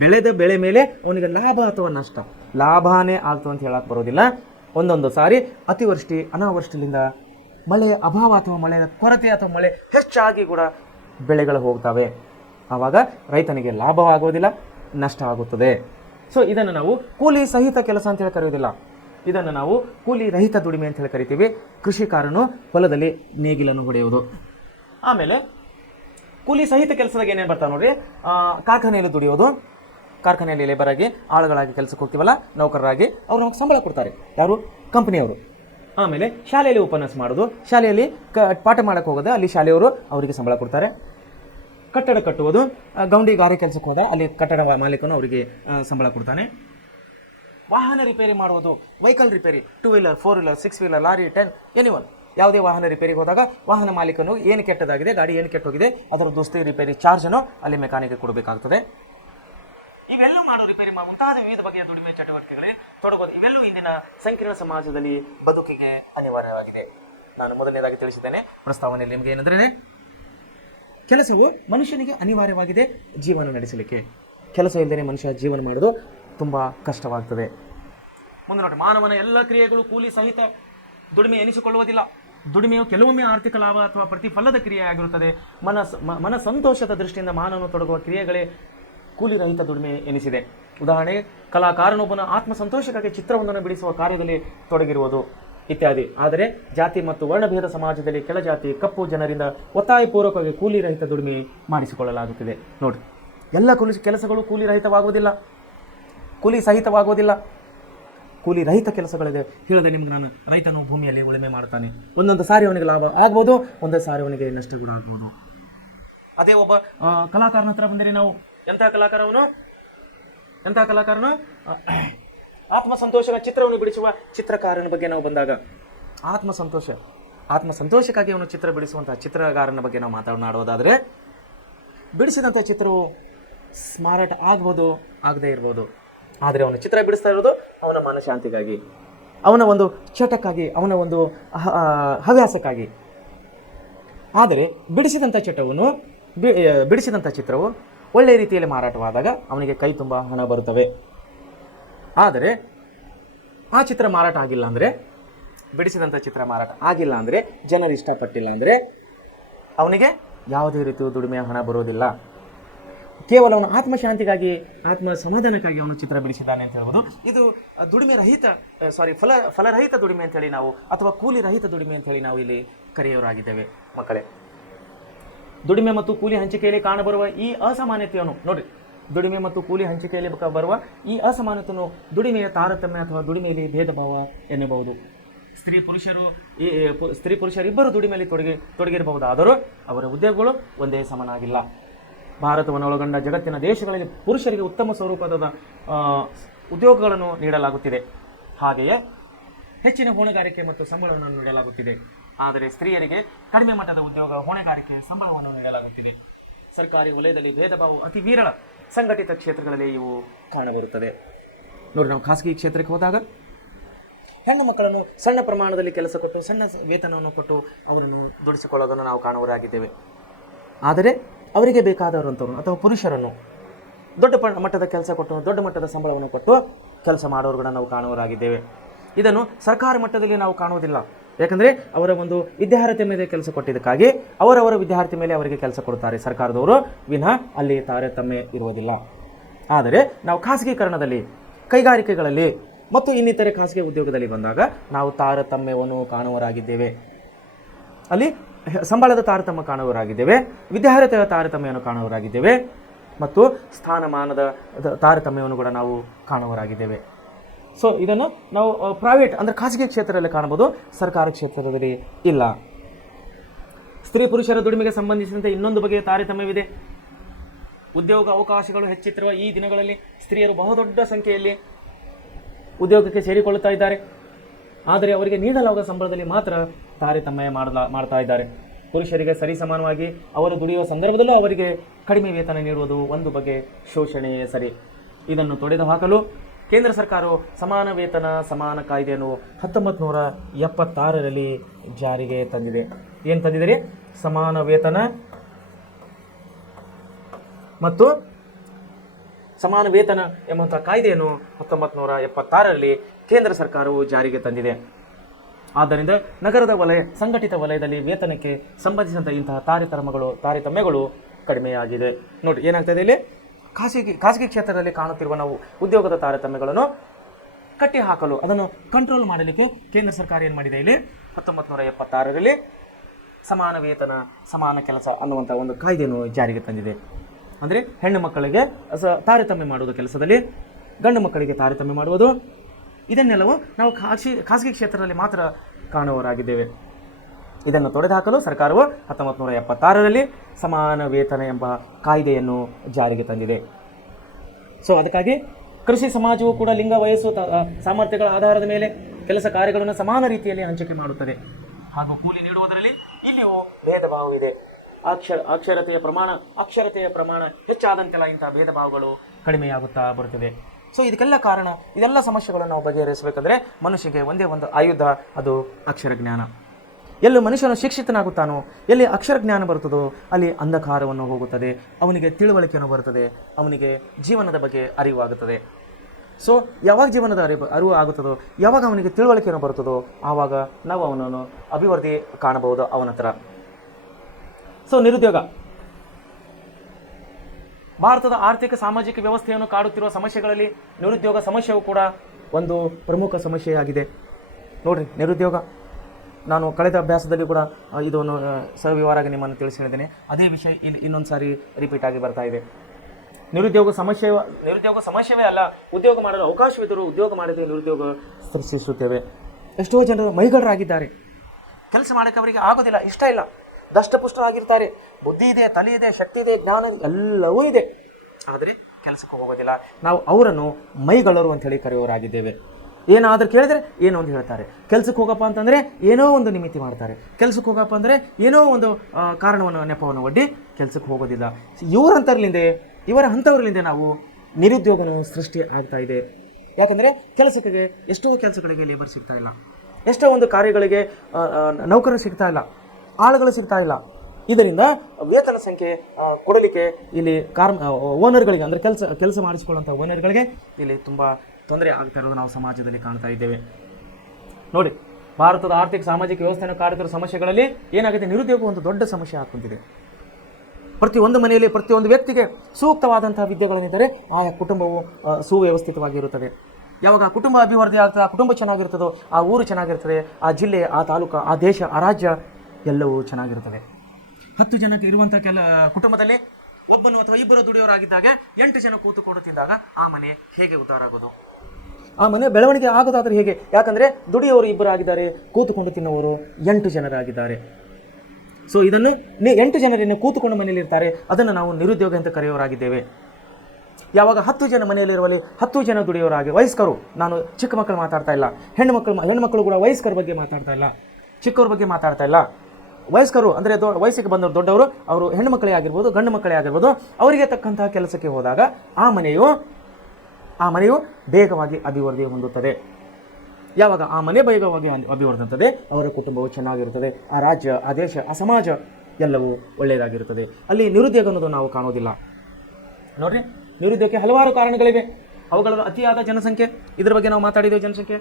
ಬೆಳೆದ ಬೆಳೆ ಮೇಲೆ ಅವನಿಗೆ ಲಾಭ ಅಥವಾ ನಷ್ಟ, ಲಾಭನೇ ಆಗ್ತದೆ ಅಂತ ಹೇಳಕ್ಕೆ ಬರೋದಿಲ್ಲ. ಒಂದೊಂದು ಸಾರಿ ಅತಿವೃಷ್ಟಿ ಅನಾವೃಷ್ಟಿಯಿಂದ ಮಳೆಯ ಅಭಾವ ಅಥವಾ ಮಳೆಯ ಕೊರತೆ ಅಥವಾ ಮಳೆ ಹೆಚ್ಚಾಗಿ ಕೂಡ ಬೆಳೆಗಳು ಹೋಗ್ತವೆ. ಆವಾಗ ರೈತನಿಗೆ ಲಾಭವಾಗುವುದಿಲ್ಲ, ನಷ್ಟ ಆಗುತ್ತದೆ. ಸೊ ಇದನ್ನು ನಾವು ಕೂಲಿ ಸಹಿತ ಕೆಲಸ ಅಂತ ಹೇಳಿ ಕರೆಯೋದಿಲ್ಲ, ಇದನ್ನು ನಾವು ಕೂಲಿ ರಹಿತ ದುಡಿಮೆ ಅಂತ ಹೇಳಿ ಕರಿತೀವಿ. ಕೃಷಿಕಾರನು ಹೊಲದಲ್ಲಿ ನೇಗಿಲನ್ನು ಹೊಡೆಯುವುದು. ಆಮೇಲೆ ಕೂಲಿ ಸಹಿತ ಕೆಲಸದಾಗ ಏನೇನು ಬರ್ತಾವೆ ನೋಡ್ರಿ, ಕಾರ್ಖಾನೆಯಲ್ಲಿ ದುಡಿಯೋದು. ಕಾರ್ಖಾನೆಯಲ್ಲಿ ಲೇಬರ್ ಆಗಿ ಆಳುಗಳಾಗಿ ಕೆಲಸಕ್ಕೆ ಹೋಗ್ತೀವಲ್ಲ, ನೌಕರರಾಗಿ, ಅವ್ರು ನಮಗೆ ಸಂಬಳ ಕೊಡ್ತಾರೆ, ಯಾರು? ಕಂಪನಿಯವರು. ಆಮೇಲೆ ಶಾಲೆಯಲ್ಲಿ ಉಪನ್ಯಾಸ ಮಾಡೋದು, ಶಾಲೆಯಲ್ಲಿ ಪಾಠ ಮಾಡಕ್ಕೆ ಹೋಗೋದು, ಅಲ್ಲಿ ಶಾಲೆಯವರು ಅವರಿಗೆ ಸಂಬಳ ಕೊಡ್ತಾರೆ. ಕಟ್ಟಡ ಕಟ್ಟುವುದು, ಗೌಂಡಿ ಗಾರೆ ಕೆಲಸಕ್ಕೆ ಹೋದ ಅಲ್ಲಿ ಕಟ್ಟಡ ಮಾಲೀಕನು ಅವರಿಗೆ ಸಂಬಳ ಕೊಡ್ತಾನೆ. ವಾಹನ ರಿಪೇರಿ ಮಾಡುವುದು, vehicle repair, 2 wheeler 4 wheeler 6 wheeler lorry 10 anyone, ಯಾವುದೇ ವಾಹನ ರಿಪೇರಿಗೆ ಹೋದಾಗ ವಾಹನ ಮಾಲೀಕನು ಏನು ಕೆಟ್ಟದಾಗಿದೆ, ಗಾಡಿ ಏನು ಕೆಟ್ಟೋಗಿದೆ, ಅದರ ದುಸ್ತಿ ರಿಪೇರಿ ಚಾರ್ಜನ್ನು ಅಲ್ಲಿ ಮೆಕ್ಯಾನಿಕ್ ಕೊಡಬೇಕಾಗ್ತದೆ. ಇವೆಲ್ಲವೂ ಮಾಡೋ ರಿಪೇರಿ ಮುಂತಾದ ವಿವಿಧ ಬಗೆಯ ದುಡಿಮೆ ಚಟುವಟಿಕೆಗಳಿಗೆ ತೊಡಗೋದು, ಇವೆಲ್ಲವೂ ಇಂದಿನ ಸಂಕೀರ್ಣ ಸಮಾಜದಲ್ಲಿ ಬದುಕಿಗೆ ಅನಿವಾರ್ಯವಾಗಿದೆ. ನಾನು ಮೊದಲನೇದಾಗಿ ತಿಳಿಸಿದ್ದೇನೆ ಪ್ರಸ್ತಾವನೆಯಲ್ಲಿ ನಿಮಗೆ ಏನಂದ್ರೆ, ಕೆಲಸವು ಮನುಷ್ಯನಿಗೆ ಅನಿವಾರ್ಯವಾಗಿದೆ ಜೀವನ ನಡೆಸಲಿಕ್ಕೆ. ಕೆಲಸ ಇಲ್ಲದೆ ಮನುಷ್ಯ ಜೀವನ ಮಾಡೋದು ತುಂಬ ಕಷ್ಟವಾಗ್ತದೆ. ಮುಂದೆ ನೋಡಿ, ಮಾನವನ ಎಲ್ಲ ಕ್ರಿಯೆಗಳು ಕೂಲಿ ಸಹಿತ ದುಡಿಮೆ ಎನಿಸಿಕೊಳ್ಳುವುದಿಲ್ಲ. ದುಡಿಮೆಯು ಕೆಲವೊಮ್ಮೆ ಆರ್ಥಿಕ ಲಾಭ ಅಥವಾ ಪ್ರತಿಫಲದ ಕ್ರಿಯೆಯಾಗಿರುತ್ತದೆ. ಮನ ಸಂತೋಷದ ದೃಷ್ಟಿಯಿಂದ ಮಾನವನು ತೊಡಗುವ ಕ್ರಿಯೆಗಳೇ ಕೂಲಿ ರಹಿತ ದುಡಿಮೆ ಎನಿಸಿದೆ. ಉದಾಹರಣೆಗೆ, ಕಲಾಕಾರನೊಬ್ಬನ ಆತ್ಮ ಸಂತೋಷಕ್ಕಾಗಿ ಚಿತ್ರವೊಂದನ್ನು ಬಿಡಿಸುವ ಕಾರ್ಯದಲ್ಲಿ ತೊಡಗಿರುವುದು ಇತ್ಯಾದಿ. ಆದರೆ ಜಾತಿ ಮತ್ತು ವರ್ಣಭೇದ ಸಮಾಜದಲ್ಲಿ ಕೆಳಜಾತಿ ಕಪ್ಪು ಜನರಿಂದ ಒತ್ತಾಯಪೂರ್ವಕವಾಗಿ ಕೂಲಿ ರಹಿತ ದುಡಿಮೆ ಮಾಡಿಸಿಕೊಳ್ಳಲಾಗುತ್ತಿದೆ. ನೋಡಿ, ಎಲ್ಲ ಕೆಲಸಗಳು ಕೂಲಿ ರಹಿತವಾಗುವುದಿಲ್ಲ, ಕೂಲಿ ಸಹಿತವಾಗುವುದಿಲ್ಲ, ಕೂಲಿ ರಹಿತ ಕೆಲಸಗಳಿದೆ. ಹೇಳಿದೆ ನಿಮ್ಗೆ ನಾನು, ರೈತನು ಭೂಮಿಯಲ್ಲಿ ಉಳುಮೆ ಮಾಡ್ತಾನೆ, ಒಂದೊಂದು ಸಾರಿ ಅವನಿಗೆ ಲಾಭ ಆಗ್ಬೋದು, ಒಂದೊಂದು ಸಾರಿ ಅವನಿಗೆ ನಷ್ಟ ಕೂಡ ಆಗ್ಬೋದು. ಅದೇ ಒಬ್ಬ ಕಲಾಕಾರನ ಹತ್ರ ಬಂದರೆ ನಾವು, ಎಂಥ ಕಲಾಕಾರನು ಆತ್ಮ ಸಂತೋಷದ ಚಿತ್ರವನ್ನು ಬಿಡಿಸುವ ಚಿತ್ರಕಾರನ ಬಗ್ಗೆ ನಾವು ಬಂದಾಗ, ಆತ್ಮ ಸಂತೋಷಕ್ಕಾಗಿ ಅವನು ಚಿತ್ರ ಬಿಡಿಸುವಂತಹ ಚಿತ್ರಗಾರನ ಬಗ್ಗೆ ನಾವು ಮಾತನಾಡೋದಾದರೆ, ಬಿಡಿಸಿದಂಥ ಚಿತ್ರವು ಮಾರಾಟ ಆಗ್ಬೋದು, ಆಗದೇ ಇರ್ಬೋದು. ಆದರೆ ಅವನು ಚಿತ್ರ ಬಿಡಿಸ್ತಾ ಇರೋದು ಅವನ ಮನಃಶಾಂತಿಗಾಗಿ, ಅವನ ಒಂದು ಚಟಕ್ಕಾಗಿ, ಅವನ ಒಂದು ಹವ್ಯಾಸಕ್ಕಾಗಿ. ಆದರೆ ಬಿಡಿಸಿದಂಥ ಚಿತ್ರವು ಒಳ್ಳೆಯ ರೀತಿಯಲ್ಲಿ ಮಾರಾಟವಾದಾಗ ಅವನಿಗೆ ಕೈ ತುಂಬ ಹಣ ಬರುತ್ತವೆ. ಆದರೆ ಆ ಚಿತ್ರ ಮಾರಾಟ ಆಗಿಲ್ಲ ಅಂದರೆ, ಬಿಡಿಸಿದಂಥ ಚಿತ್ರ ಮಾರಾಟ ಆಗಿಲ್ಲ ಅಂದರೆ, ಜನರು ಇಷ್ಟಪಟ್ಟಿಲ್ಲ ಅಂದರೆ ಅವನಿಗೆ ಯಾವುದೇ ರೀತಿಯ ದುಡಿಮೆಯ ಹಣ ಬರೋದಿಲ್ಲ. ಕೇವಲ ಅವನ ಆತ್ಮಶಾಂತಿಗಾಗಿ, ಆತ್ಮ ಸಮಾಧಾನಕ್ಕಾಗಿ ಅವನು ಚಿತ್ರ ಬಿಡಿಸಿದ್ದಾನೆ ಅಂತ ಹೇಳ್ಬೋದು. ಇದು ದುಡಿಮೆ ರಹಿತ, ಫಲರಹಿತ ದುಡಿಮೆ ಅಂತೇಳಿ ನಾವು, ಅಥವಾ ಕೂಲಿ ರಹಿತ ದುಡಿಮೆ ಅಂತೇಳಿ ನಾವು ಇಲ್ಲಿ ಕರೆಯೋರಾಗಿದ್ದೇವೆ ಮಕ್ಕಳೇ. ದುಡಿಮೆ ಮತ್ತು ಕೂಲಿ ಹಂಚಿಕೆಯಲ್ಲಿ ಕಾಣಬರುವ ಈ ಅಸಮಾನತೆಯನ್ನು ನೋಡಿ, ದುಡಿಮೆ ಮತ್ತು ಕೂಲಿ ಹಂಚಿಕೆಯಲ್ಲಿ ಬರುವ ಈ ಅಸಮಾನತೆಯನ್ನು ದುಡಿಮೆಯ ತಾರತಮ್ಯ ಅಥವಾ ದುಡಿಮೆಯಲ್ಲಿ ಭೇದ ಭಾವ ಎನ್ನಬಹುದು. ಸ್ತ್ರೀ ಪುರುಷರಿಬ್ಬರು ದುಡಿಮೆಯಲ್ಲಿ ತೊಡಗಿರಬಹುದಾದರೂ ಅವರ ಉದ್ಯೋಗಗಳು ಒಂದೇ ಸಮನಾಗಿಲ್ಲ. ಭಾರತವನ್ನು ಒಳಗೊಂಡ ಜಗತ್ತಿನ ದೇಶಗಳಲ್ಲಿ ಪುರುಷರಿಗೆ ಉತ್ತಮ ಸ್ವರೂಪದ ಉದ್ಯೋಗಗಳನ್ನು ನೀಡಲಾಗುತ್ತಿದೆ. ಹಾಗೆಯೇ ಹೆಚ್ಚಿನ ಹೊಣೆಗಾರಿಕೆ ಮತ್ತು ಸಂಬಳವನ್ನು ನೀಡಲಾಗುತ್ತಿದೆ. ಆದರೆ ಸ್ತ್ರೀಯರಿಗೆ ಕಡಿಮೆ ಮಟ್ಟದ ಉದ್ಯೋಗ, ಹೊಣೆಗಾರಿಕೆ, ಸಂಬಳವನ್ನು ನೀಡಲಾಗುತ್ತಿದೆ. ಸರ್ಕಾರಿ ವಲಯದಲ್ಲಿ ಭೇದ ಭಾವ ಅತಿ ವಿರಳ, ಸಂಘಟಿತ ಕ್ಷೇತ್ರಗಳಲ್ಲಿ ಇವು ಕಾಣಬರುತ್ತದೆ. ನೋಡಿ, ನಾವು ಖಾಸಗಿ ಕ್ಷೇತ್ರಕ್ಕೆ ಹೋದಾಗ ಹೆಣ್ಣು ಮಕ್ಕಳನ್ನು ಸಣ್ಣ ಪ್ರಮಾಣದಲ್ಲಿ ಕೆಲಸ ಕೊಟ್ಟು, ಸಣ್ಣ ವೇತನವನ್ನು ಕೊಟ್ಟು ಅವರನ್ನು ದುಡಿಸಿಕೊಳ್ಳೋದನ್ನು ನಾವು ಕಾಣುವರಾಗಿದ್ದೇವೆ. ಆದರೆ ಅವರಿಗೆ ಬೇಕಾದವರಂಥವ್ರು ಅಥವಾ ಪುರುಷರನ್ನು ದೊಡ್ಡ ಮಟ್ಟದ ಕೆಲಸ ಕೊಟ್ಟು, ದೊಡ್ಡ ಮಟ್ಟದ ಸಂಬಳವನ್ನು ಕೊಟ್ಟು ಕೆಲಸ ಮಾಡೋರುಗಳನ್ನ ನಾವು ಕಾಣುವರಾಗಿದ್ದೇವೆ. ಇದನ್ನು ಸರ್ಕಾರ ಮಟ್ಟದಲ್ಲಿ ನಾವು ಕಾಣುವುದಿಲ್ಲ. ಯಾಕಂದರೆ ಅವರ ಒಂದು ವಿದ್ಯಾರ್ಹತೆ ಮೇಲೆ ಕೆಲಸ ಕೊಟ್ಟಿದ್ದಕ್ಕಾಗಿ ಅವರವರ ವಿದ್ಯಾರ್ಥಿ ಮೇಲೆ ಅವರಿಗೆ ಕೆಲಸ ಕೊಡ್ತಾರೆ ಸರ್ಕಾರದವರು, ವಿನಃ ಅಲ್ಲಿ ತಾರತಮ್ಯ ಇರುವುದಿಲ್ಲ. ಆದರೆ ನಾವು ಖಾಸಗೀಕರಣದಲ್ಲಿ, ಕೈಗಾರಿಕೆಗಳಲ್ಲಿ ಮತ್ತು ಇನ್ನಿತರೆ ಖಾಸಗಿ ಉದ್ಯೋಗದಲ್ಲಿ ಬಂದಾಗ ನಾವು ತಾರತಮ್ಯವನ್ನು ಕಾಣುವರಾಗಿದ್ದೇವೆ. ಅಲ್ಲಿ ಸಂಬಳದ ತಾರತಮ್ಯ ಕಾಣುವರಾಗಿದ್ದೇವೆ, ವಿದ್ಯಾರ್ಹತೆಯ ತಾರತಮ್ಯವನ್ನು ಕಾಣುವರಾಗಿದ್ದೇವೆ ಮತ್ತು ಸ್ಥಾನಮಾನದ ತಾರತಮ್ಯವನ್ನು ಕೂಡ ನಾವು ಕಾಣುವರಾಗಿದ್ದೇವೆ. ಸೊ ಇದನ್ನು ನಾವು ಪ್ರೈವೇಟ್ ಅಂದರೆ ಖಾಸಗಿ ಕ್ಷೇತ್ರದಲ್ಲಿ ಕಾಣಬಹುದು, ಸರ್ಕಾರ ಕ್ಷೇತ್ರದಲ್ಲಿ ಇಲ್ಲ. ಸ್ತ್ರೀ ಪುರುಷರ ದುಡಿಮೆಗೆ ಸಂಬಂಧಿಸಿದಂತೆ ಇನ್ನೊಂದು ಬಗೆಯ ತಾರತಮ್ಯವಿದೆ. ಉದ್ಯೋಗ ಅವಕಾಶಗಳು ಹೆಚ್ಚುತ್ತಿರುವ ಈ ದಿನಗಳಲ್ಲಿ ಸ್ತ್ರೀಯರು ಬಹುದೊಡ್ಡ ಸಂಖ್ಯೆಯಲ್ಲಿ ಉದ್ಯೋಗಕ್ಕೆ ಸೇರಿಕೊಳ್ಳುತ್ತಾ ಇದ್ದಾರೆ. ಆದರೆ ಅವರಿಗೆ ನೀಡಲಾದ ಸಂಬಳದಲ್ಲಿ ಮಾತ್ರ ತಾರತಮ್ಯ ಮಾಡ್ತಾ ಇದ್ದಾರೆ. ಪುರುಷರಿಗೆ ಸರಿಸಮಾನವಾಗಿ ಅವರು ದುಡಿಯುವ ಸಂದರ್ಭದಲ್ಲೂ ಅವರಿಗೆ ಕಡಿಮೆ ವೇತನ ನೀಡುವುದು ಒಂದು ಬಗೆ ಶೋಷಣೆಯೇ ಸರಿ. ಇದನ್ನು ತೊಡೆದು ಹಾಕಲು ಕೇಂದ್ರ ಸರ್ಕಾರವು ಸಮಾನ ವೇತನ ಸಮಾನ ಕಾಯ್ದೆಯನ್ನು 1976ರಲ್ಲಿ ಜಾರಿಗೆ ತಂದಿದೆ. ಏನು ತಂದಿದೆ? ಸಮಾನ ವೇತನ ಮತ್ತು ಸಮಾನ ವೇತನ ಎಂಬಂಥ ಕಾಯ್ದೆಯನ್ನು 1976ರಲ್ಲಿ ಕೇಂದ್ರ ಸರ್ಕಾರವು ಜಾರಿಗೆ ತಂದಿದೆ. ಆದ್ದರಿಂದ ನಗರದ ವಲಯ, ಸಂಘಟಿತ ವಲಯದಲ್ಲಿ ವೇತನಕ್ಕೆ ಸಂಬಂಧಿಸಿದಂಥ ಇಂತಹ ತಾರತಮ್ಯಗಳು ಕಡಿಮೆಯಾಗಿದೆ. ನೋಡಿ ಏನಾಗ್ತದೆ ಇಲ್ಲಿ, ಖಾಸಗಿ ಕ್ಷೇತ್ರದಲ್ಲಿ ಕಾಣುತ್ತಿರುವ ನಾವು ಉದ್ಯೋಗದ ತಾರತಮ್ಯಗಳನ್ನು ಕಟ್ಟಿ ಹಾಕಲು, ಅದನ್ನು ಕಂಟ್ರೋಲ್ ಮಾಡಲಿಕ್ಕೆ ಕೇಂದ್ರ ಸರ್ಕಾರ ಏನು ಮಾಡಿದೆ, ಇಲ್ಲಿ 1976ರಲ್ಲಿ ಸಮಾನ ವೇತನ ಸಮಾನ ಕೆಲಸ ಅನ್ನುವಂಥ ಒಂದು ಕಾಯ್ದೆಯನ್ನು ಜಾರಿಗೆ ತಂದಿದೆ. ಅಂದರೆ ಹೆಣ್ಣು ಮಕ್ಕಳಿಗೆ ತಾರತಮ್ಯ ಮಾಡುವುದು ಕೆಲಸದಲ್ಲಿ, ಗಂಡು ಮಕ್ಕಳಿಗೆ ತಾರತಮ್ಯ ಮಾಡುವುದು, ಇದನ್ನೆಲ್ಲವೂ ನಾವು ಖಾಸಗಿ ಕ್ಷೇತ್ರದಲ್ಲಿ ಮಾತ್ರ ಕಾಣುವರಾಗಿದ್ದೇವೆ. ಇದನ್ನು ತೊಡೆದುಹಾಕಲು ಸರ್ಕಾರವು 1976ರಲ್ಲಿ ಸಮಾನ ವೇತನ ಎಂಬ ಕಾಯ್ದೆಯನ್ನು ಜಾರಿಗೆ ತಂದಿದೆ. ಸೊ ಅದಕ್ಕಾಗಿ ಕೃಷಿ ಸಮಾಜವು ಕೂಡ ಲಿಂಗ, ವಯಸ್ಸು, ಸಾಮರ್ಥ್ಯಗಳ ಆಧಾರದ ಮೇಲೆ ಕೆಲಸ ಕಾರ್ಯಗಳನ್ನು ಸಮಾನ ರೀತಿಯಲ್ಲಿ ಹಂಚಿಕೆ ಮಾಡುತ್ತದೆ. ಹಾಗೂ ಕೂಲಿ ನೀಡುವುದರಲ್ಲಿ ಇಲ್ಲಿಯೂ ಭೇದ ಭಾವವಿದೆ. ಅಕ್ಷರತೆಯ ಪ್ರಮಾಣ ಹೆಚ್ಚಾದಂತೆಲ್ಲ ಇಂತಹ ಭೇದ ಭಾವಗಳು ಕಡಿಮೆಯಾಗುತ್ತಾ ಬರುತ್ತದೆ. ಸೊ ಇದಕ್ಕೆಲ್ಲ ಕಾರಣ, ಇದೆಲ್ಲ ಸಮಸ್ಯೆಗಳನ್ನು ನಾವು ಬಗೆಹರಿಸಬೇಕಂದ್ರೆ ಮನುಷ್ಯನಿಗೆ ಒಂದೇ ಒಂದು ಆಯುಧ, ಅದು ಅಕ್ಷರ ಜ್ಞಾನ. ಎಲ್ಲಿ ಮನುಷ್ಯನು ಶಿಕ್ಷಿತನಾಗುತ್ತಾನೋ, ಎಲ್ಲಿ ಅಕ್ಷರ ಜ್ಞಾನ ಬರುತ್ತದೋ ಅಲ್ಲಿ ಅಂಧಕಾರವನ್ನು ಹೋಗುತ್ತದೆ, ಅವನಿಗೆ ತಿಳುವಳಿಕೆಯನ್ನು ಬರುತ್ತದೆ, ಅವನಿಗೆ ಜೀವನದ ಬಗ್ಗೆ ಅರಿವಾಗುತ್ತದೆ. ಸೊ ಯಾವಾಗ ಜೀವನದ ಅರಿವು ಆಗುತ್ತದೋ, ಯಾವಾಗ ಅವನಿಗೆ ತಿಳುವಳಿಕೆಯನ್ನು ಬರುತ್ತದೋ, ಆವಾಗ ನಾವು ಅವನನ್ನು ಅಭಿವೃದ್ಧಿ ಕಾಣಬಹುದು ಅವನ ಹತ್ರ. ಸೊ ನಿರುದ್ಯೋಗ ಭಾರತದ ಆರ್ಥಿಕ ಸಾಮಾಜಿಕ ವ್ಯವಸ್ಥೆಯನ್ನು ಕಾಡುತ್ತಿರುವ ಸಮಸ್ಯೆಗಳಲ್ಲಿ ನಿರುದ್ಯೋಗ ಸಮಸ್ಯೆಯು ಕೂಡ ಒಂದು ಪ್ರಮುಖ ಸಮಸ್ಯೆಯಾಗಿದೆ. ನೋಡ್ರಿ, ನಿರುದ್ಯೋಗ ನಾನು ಕಳೆದ ಅಭ್ಯಾಸದಲ್ಲಿ ಕೂಡ ಇದನ್ನು ಸವಿವರವಾಗಿ ನಿಮ್ಮನ್ನು ತಿಳಿಸಿದ್ದೇನೆ. ಅದೇ ವಿಷಯ ಇನ್ನೊಂದು ಸಾರಿ ರಿಪೀಟ್ ಆಗಿ ಬರ್ತಾ ಇದೆ. ನಿರುದ್ಯೋಗ ಸಮಸ್ಯೆವೇ ಅಲ್ಲ, ಉದ್ಯೋಗ ಮಾಡಲು ಅವಕಾಶವಿದ್ದರೂ ಉದ್ಯೋಗ ಮಾಡದೆ ನಿರುದ್ಯೋಗ ಸೃಷ್ಟಿಸುತ್ತೇವೆ. ಎಷ್ಟೋ ಜನರು ಮೈಗಡರಾಗಿದ್ದಾರೆ, ಕೆಲಸ ಮಾಡೋಕ್ಕೆ ಅವರಿಗೆ ಆಗೋದಿಲ್ಲ, ಇಷ್ಟ ಇಲ್ಲ, ದಷ್ಟಪುಷ್ಟರಾಗಿರ್ತಾರೆ, ಬುದ್ಧಿ ಇದೆ, ತಲೆ ಇದೆ, ಶಕ್ತಿ ಇದೆ, ಜ್ಞಾನ ಎಲ್ಲವೂ ಇದೆ, ಆದರೆ ಕೆಲಸಕ್ಕೆ ಹೋಗೋದಿಲ್ಲ. ನಾವು ಅವರನ್ನು ಮೈಗಳರು ಅಂಥೇಳಿ ಕರೆಯೋರಾಗಿದ್ದೇವೆ. ಏನಾದರೂ ಕೇಳಿದ್ರೆ ಏನೋ ಒಂದು ಹೇಳ್ತಾರೆ. ಕೆಲ್ಸಕ್ಕೆ ಹೋಗಪ್ಪ ಅಂತಂದರೆ ಏನೋ ಒಂದು ನಿಮಿತಿ ಮಾಡ್ತಾರೆ. ಕೆಲ್ಸಕ್ಕೆ ಹೋಗಪ್ಪ ಅಂದರೆ ಏನೋ ಒಂದು ಕಾರಣವನ್ನು ನೆಪವನ್ನು ಒಡ್ಡಿ ಕೆಲ್ಸಕ್ಕೆ ಹೋಗೋದಿಲ್ಲ. ಇವರ ಅಂಥವ್ರಲಿಂದ ನಾವು ನಿರುದ್ಯೋಗನೂ ಸೃಷ್ಟಿ ಆಗ್ತಾ ಇದೆ. ಯಾಕಂದರೆ ಎಷ್ಟೋ ಕೆಲಸಗಳಿಗೆ ಲೇಬರ್ ಸಿಗ್ತಾ ಇಲ್ಲ, ಎಷ್ಟೋ ಒಂದು ಕಾರ್ಯಗಳಿಗೆ ನೌಕರರು ಸಿಗ್ತಾ ಇಲ್ಲ, ಆಳುಗಳು ಸಿಗ್ತಾ ಇಲ್ಲ. ಇದರಿಂದ ವೇತನ ಸಂಖ್ಯೆ ಕೊಡಲಿಕ್ಕೆ ಇಲ್ಲಿ ಓನರ್ಗಳಿಗೆ ಅಂದರೆ ಕೆಲಸ ಮಾಡಿಸಿಕೊಳ್ಳುವಂಥ ಓನರ್ಗಳಿಗೆ ಇಲ್ಲಿ ತುಂಬ ತೊಂದರೆ ಆಗ್ತಾ ಇರೋದು ನಾವು ಸಮಾಜದಲ್ಲಿ ಕಾಣ್ತಾ ಇದ್ದೇವೆ. ನೋಡಿ, ಭಾರತದ ಆರ್ಥಿಕ ಸಾಮಾಜಿಕ ವ್ಯವಸ್ಥೆಯನ್ನು ಕಾಡುತ್ತಿರುವ ಸಮಸ್ಯೆಗಳಲ್ಲಿ ಏನಾಗಿದೆ, ನಿರುದ್ಯೋಗ ಒಂದು ದೊಡ್ಡ ಸಮಸ್ಯೆ ಹಾಕುತ್ತಿದೆ. ಪ್ರತಿಯೊಂದು ಮನೆಯಲ್ಲಿ ಪ್ರತಿಯೊಂದು ವ್ಯಕ್ತಿಗೆ ಸೂಕ್ತವಾದಂತಹ ವಿದ್ಯೆಗಳನ್ನಿದ್ದರೆ ಆಯಾ ಕುಟುಂಬವು ಸುವ್ಯವಸ್ಥಿತವಾಗಿರುತ್ತದೆ. ಯಾವಾಗ ಆ ಕುಟುಂಬ ಅಭಿವೃದ್ಧಿ ಆಗ್ತದೆ, ಆ ಕುಟುಂಬ ಚೆನ್ನಾಗಿರ್ತದೋ, ಆ ಊರು ಚೆನ್ನಾಗಿರ್ತದೆ, ಆ ಜಿಲ್ಲೆ, ಆ ತಾಲೂಕು, ಆ ದೇಶ, ಆ ರಾಜ್ಯ ಎಲ್ಲವೂ ಚೆನ್ನಾಗಿರುತ್ತದೆ. 10 ಜನಕ್ಕೆ ಇರುವಂಥ ಕುಟುಂಬದಲ್ಲಿ ಒಬ್ಬನು ಅಥವಾ ಇಬ್ಬರು ದುಡಿಯೋರಾಗಿದ್ದಾಗ 8 ಜನ ಕೂತುಕೊಂಡು ತಿಂದಾಗ ಆ ಮನೆ ಹೇಗೆ ಉದ್ಧಾರ ಆಗೋದು? ಆ ಮನೆ ಬೆಳವಣಿಗೆ ಆಗೋದಾದ್ರೆ ಹೇಗೆ? ಯಾಕಂದರೆ ದುಡಿಯೋರು ಇಬ್ಬರು ಆಗಿದ್ದಾರೆ, ಕೂತುಕೊಂಡು ತಿನ್ನುವವರು 8 ಜನರಾಗಿದ್ದಾರೆ. ಸೊ ಇದನ್ನು 8 ಜನರನ್ನು ಕೂತುಕೊಂಡು ಮನೆಯಲ್ಲಿರ್ತಾರೆ, ಅದನ್ನು ನಾವು ನಿರುದ್ಯೋಗ ಅಂತ ಕರೆಯೋರಾಗಿದ್ದೇವೆ. ಯಾವಾಗ 10 ಜನ ಮನೆಯಲ್ಲಿರುವಲ್ಲಿ 10 ಜನ ದುಡಿಯೋರಾಗಿ ವಯಸ್ಕರು, ನಾನು ಚಿಕ್ಕ ಮಕ್ಕಳು ಮಾತಾಡ್ತಾ ಇಲ್ಲ, ಹೆಣ್ಣುಮಕ್ಕಳು ಕೂಡ ವಯಸ್ಕರ ಬಗ್ಗೆ ಮಾತಾಡ್ತಾ ಇಲ್ಲ, ಚಿಕ್ಕವ್ರ ಬಗ್ಗೆ ಮಾತಾಡ್ತಾ ಇಲ್ಲ. ವಯಸ್ಕರು ಅಂದರೆ ವಯಸ್ಸಿಗೆ ಬಂದವರು ದೊಡ್ಡವರು, ಅವರು ಹೆಣ್ಣು ಮಕ್ಕಳೇ ಆಗಿರ್ಬೋದು, ಗಂಡು ಮಕ್ಕಳೇ ಆಗಿರ್ಬೋದು, ಅವರಿಗೆ ತಕ್ಕಂತಹ ಕೆಲಸಕ್ಕೆ ಹೋದಾಗ ಆ ಮನೆಯು ಬೇಗವಾಗಿ ಅಭಿವೃದ್ಧಿ ಹೊಂದುತ್ತದೆ. ಯಾವಾಗ ಆ ಮನೆ ಬೇಗವಾಗಿ ಅಭಿವೃದ್ಧಿ ಹೊಂದುತ್ತದೆ, ಅವರ ಕುಟುಂಬವು ಚೆನ್ನಾಗಿರುತ್ತದೆ, ಆ ರಾಜ್ಯ, ಆ ದೇಶ, ಆ ಸಮಾಜ ಎಲ್ಲವೂ ಒಳ್ಳೆಯದಾಗಿರುತ್ತದೆ. ಅಲ್ಲಿ ನಿರುದ್ಯೋಗ ಅನ್ನೋದು ನಾವು ಕಾಣೋದಿಲ್ಲ. ನೋಡ್ರಿ, ನಿರುದ್ಯೋಗಕ್ಕೆ ಹಲವಾರು ಕಾರಣಗಳಿವೆ. ಅವುಗಳ ಅತಿಯಾದ ಜನಸಂಖ್ಯೆ, ಇದ್ರ ಬಗ್ಗೆ ನಾವು ಮಾತಾಡಿದ್ದೇವೆ. ಜನಸಂಖ್ಯೆ,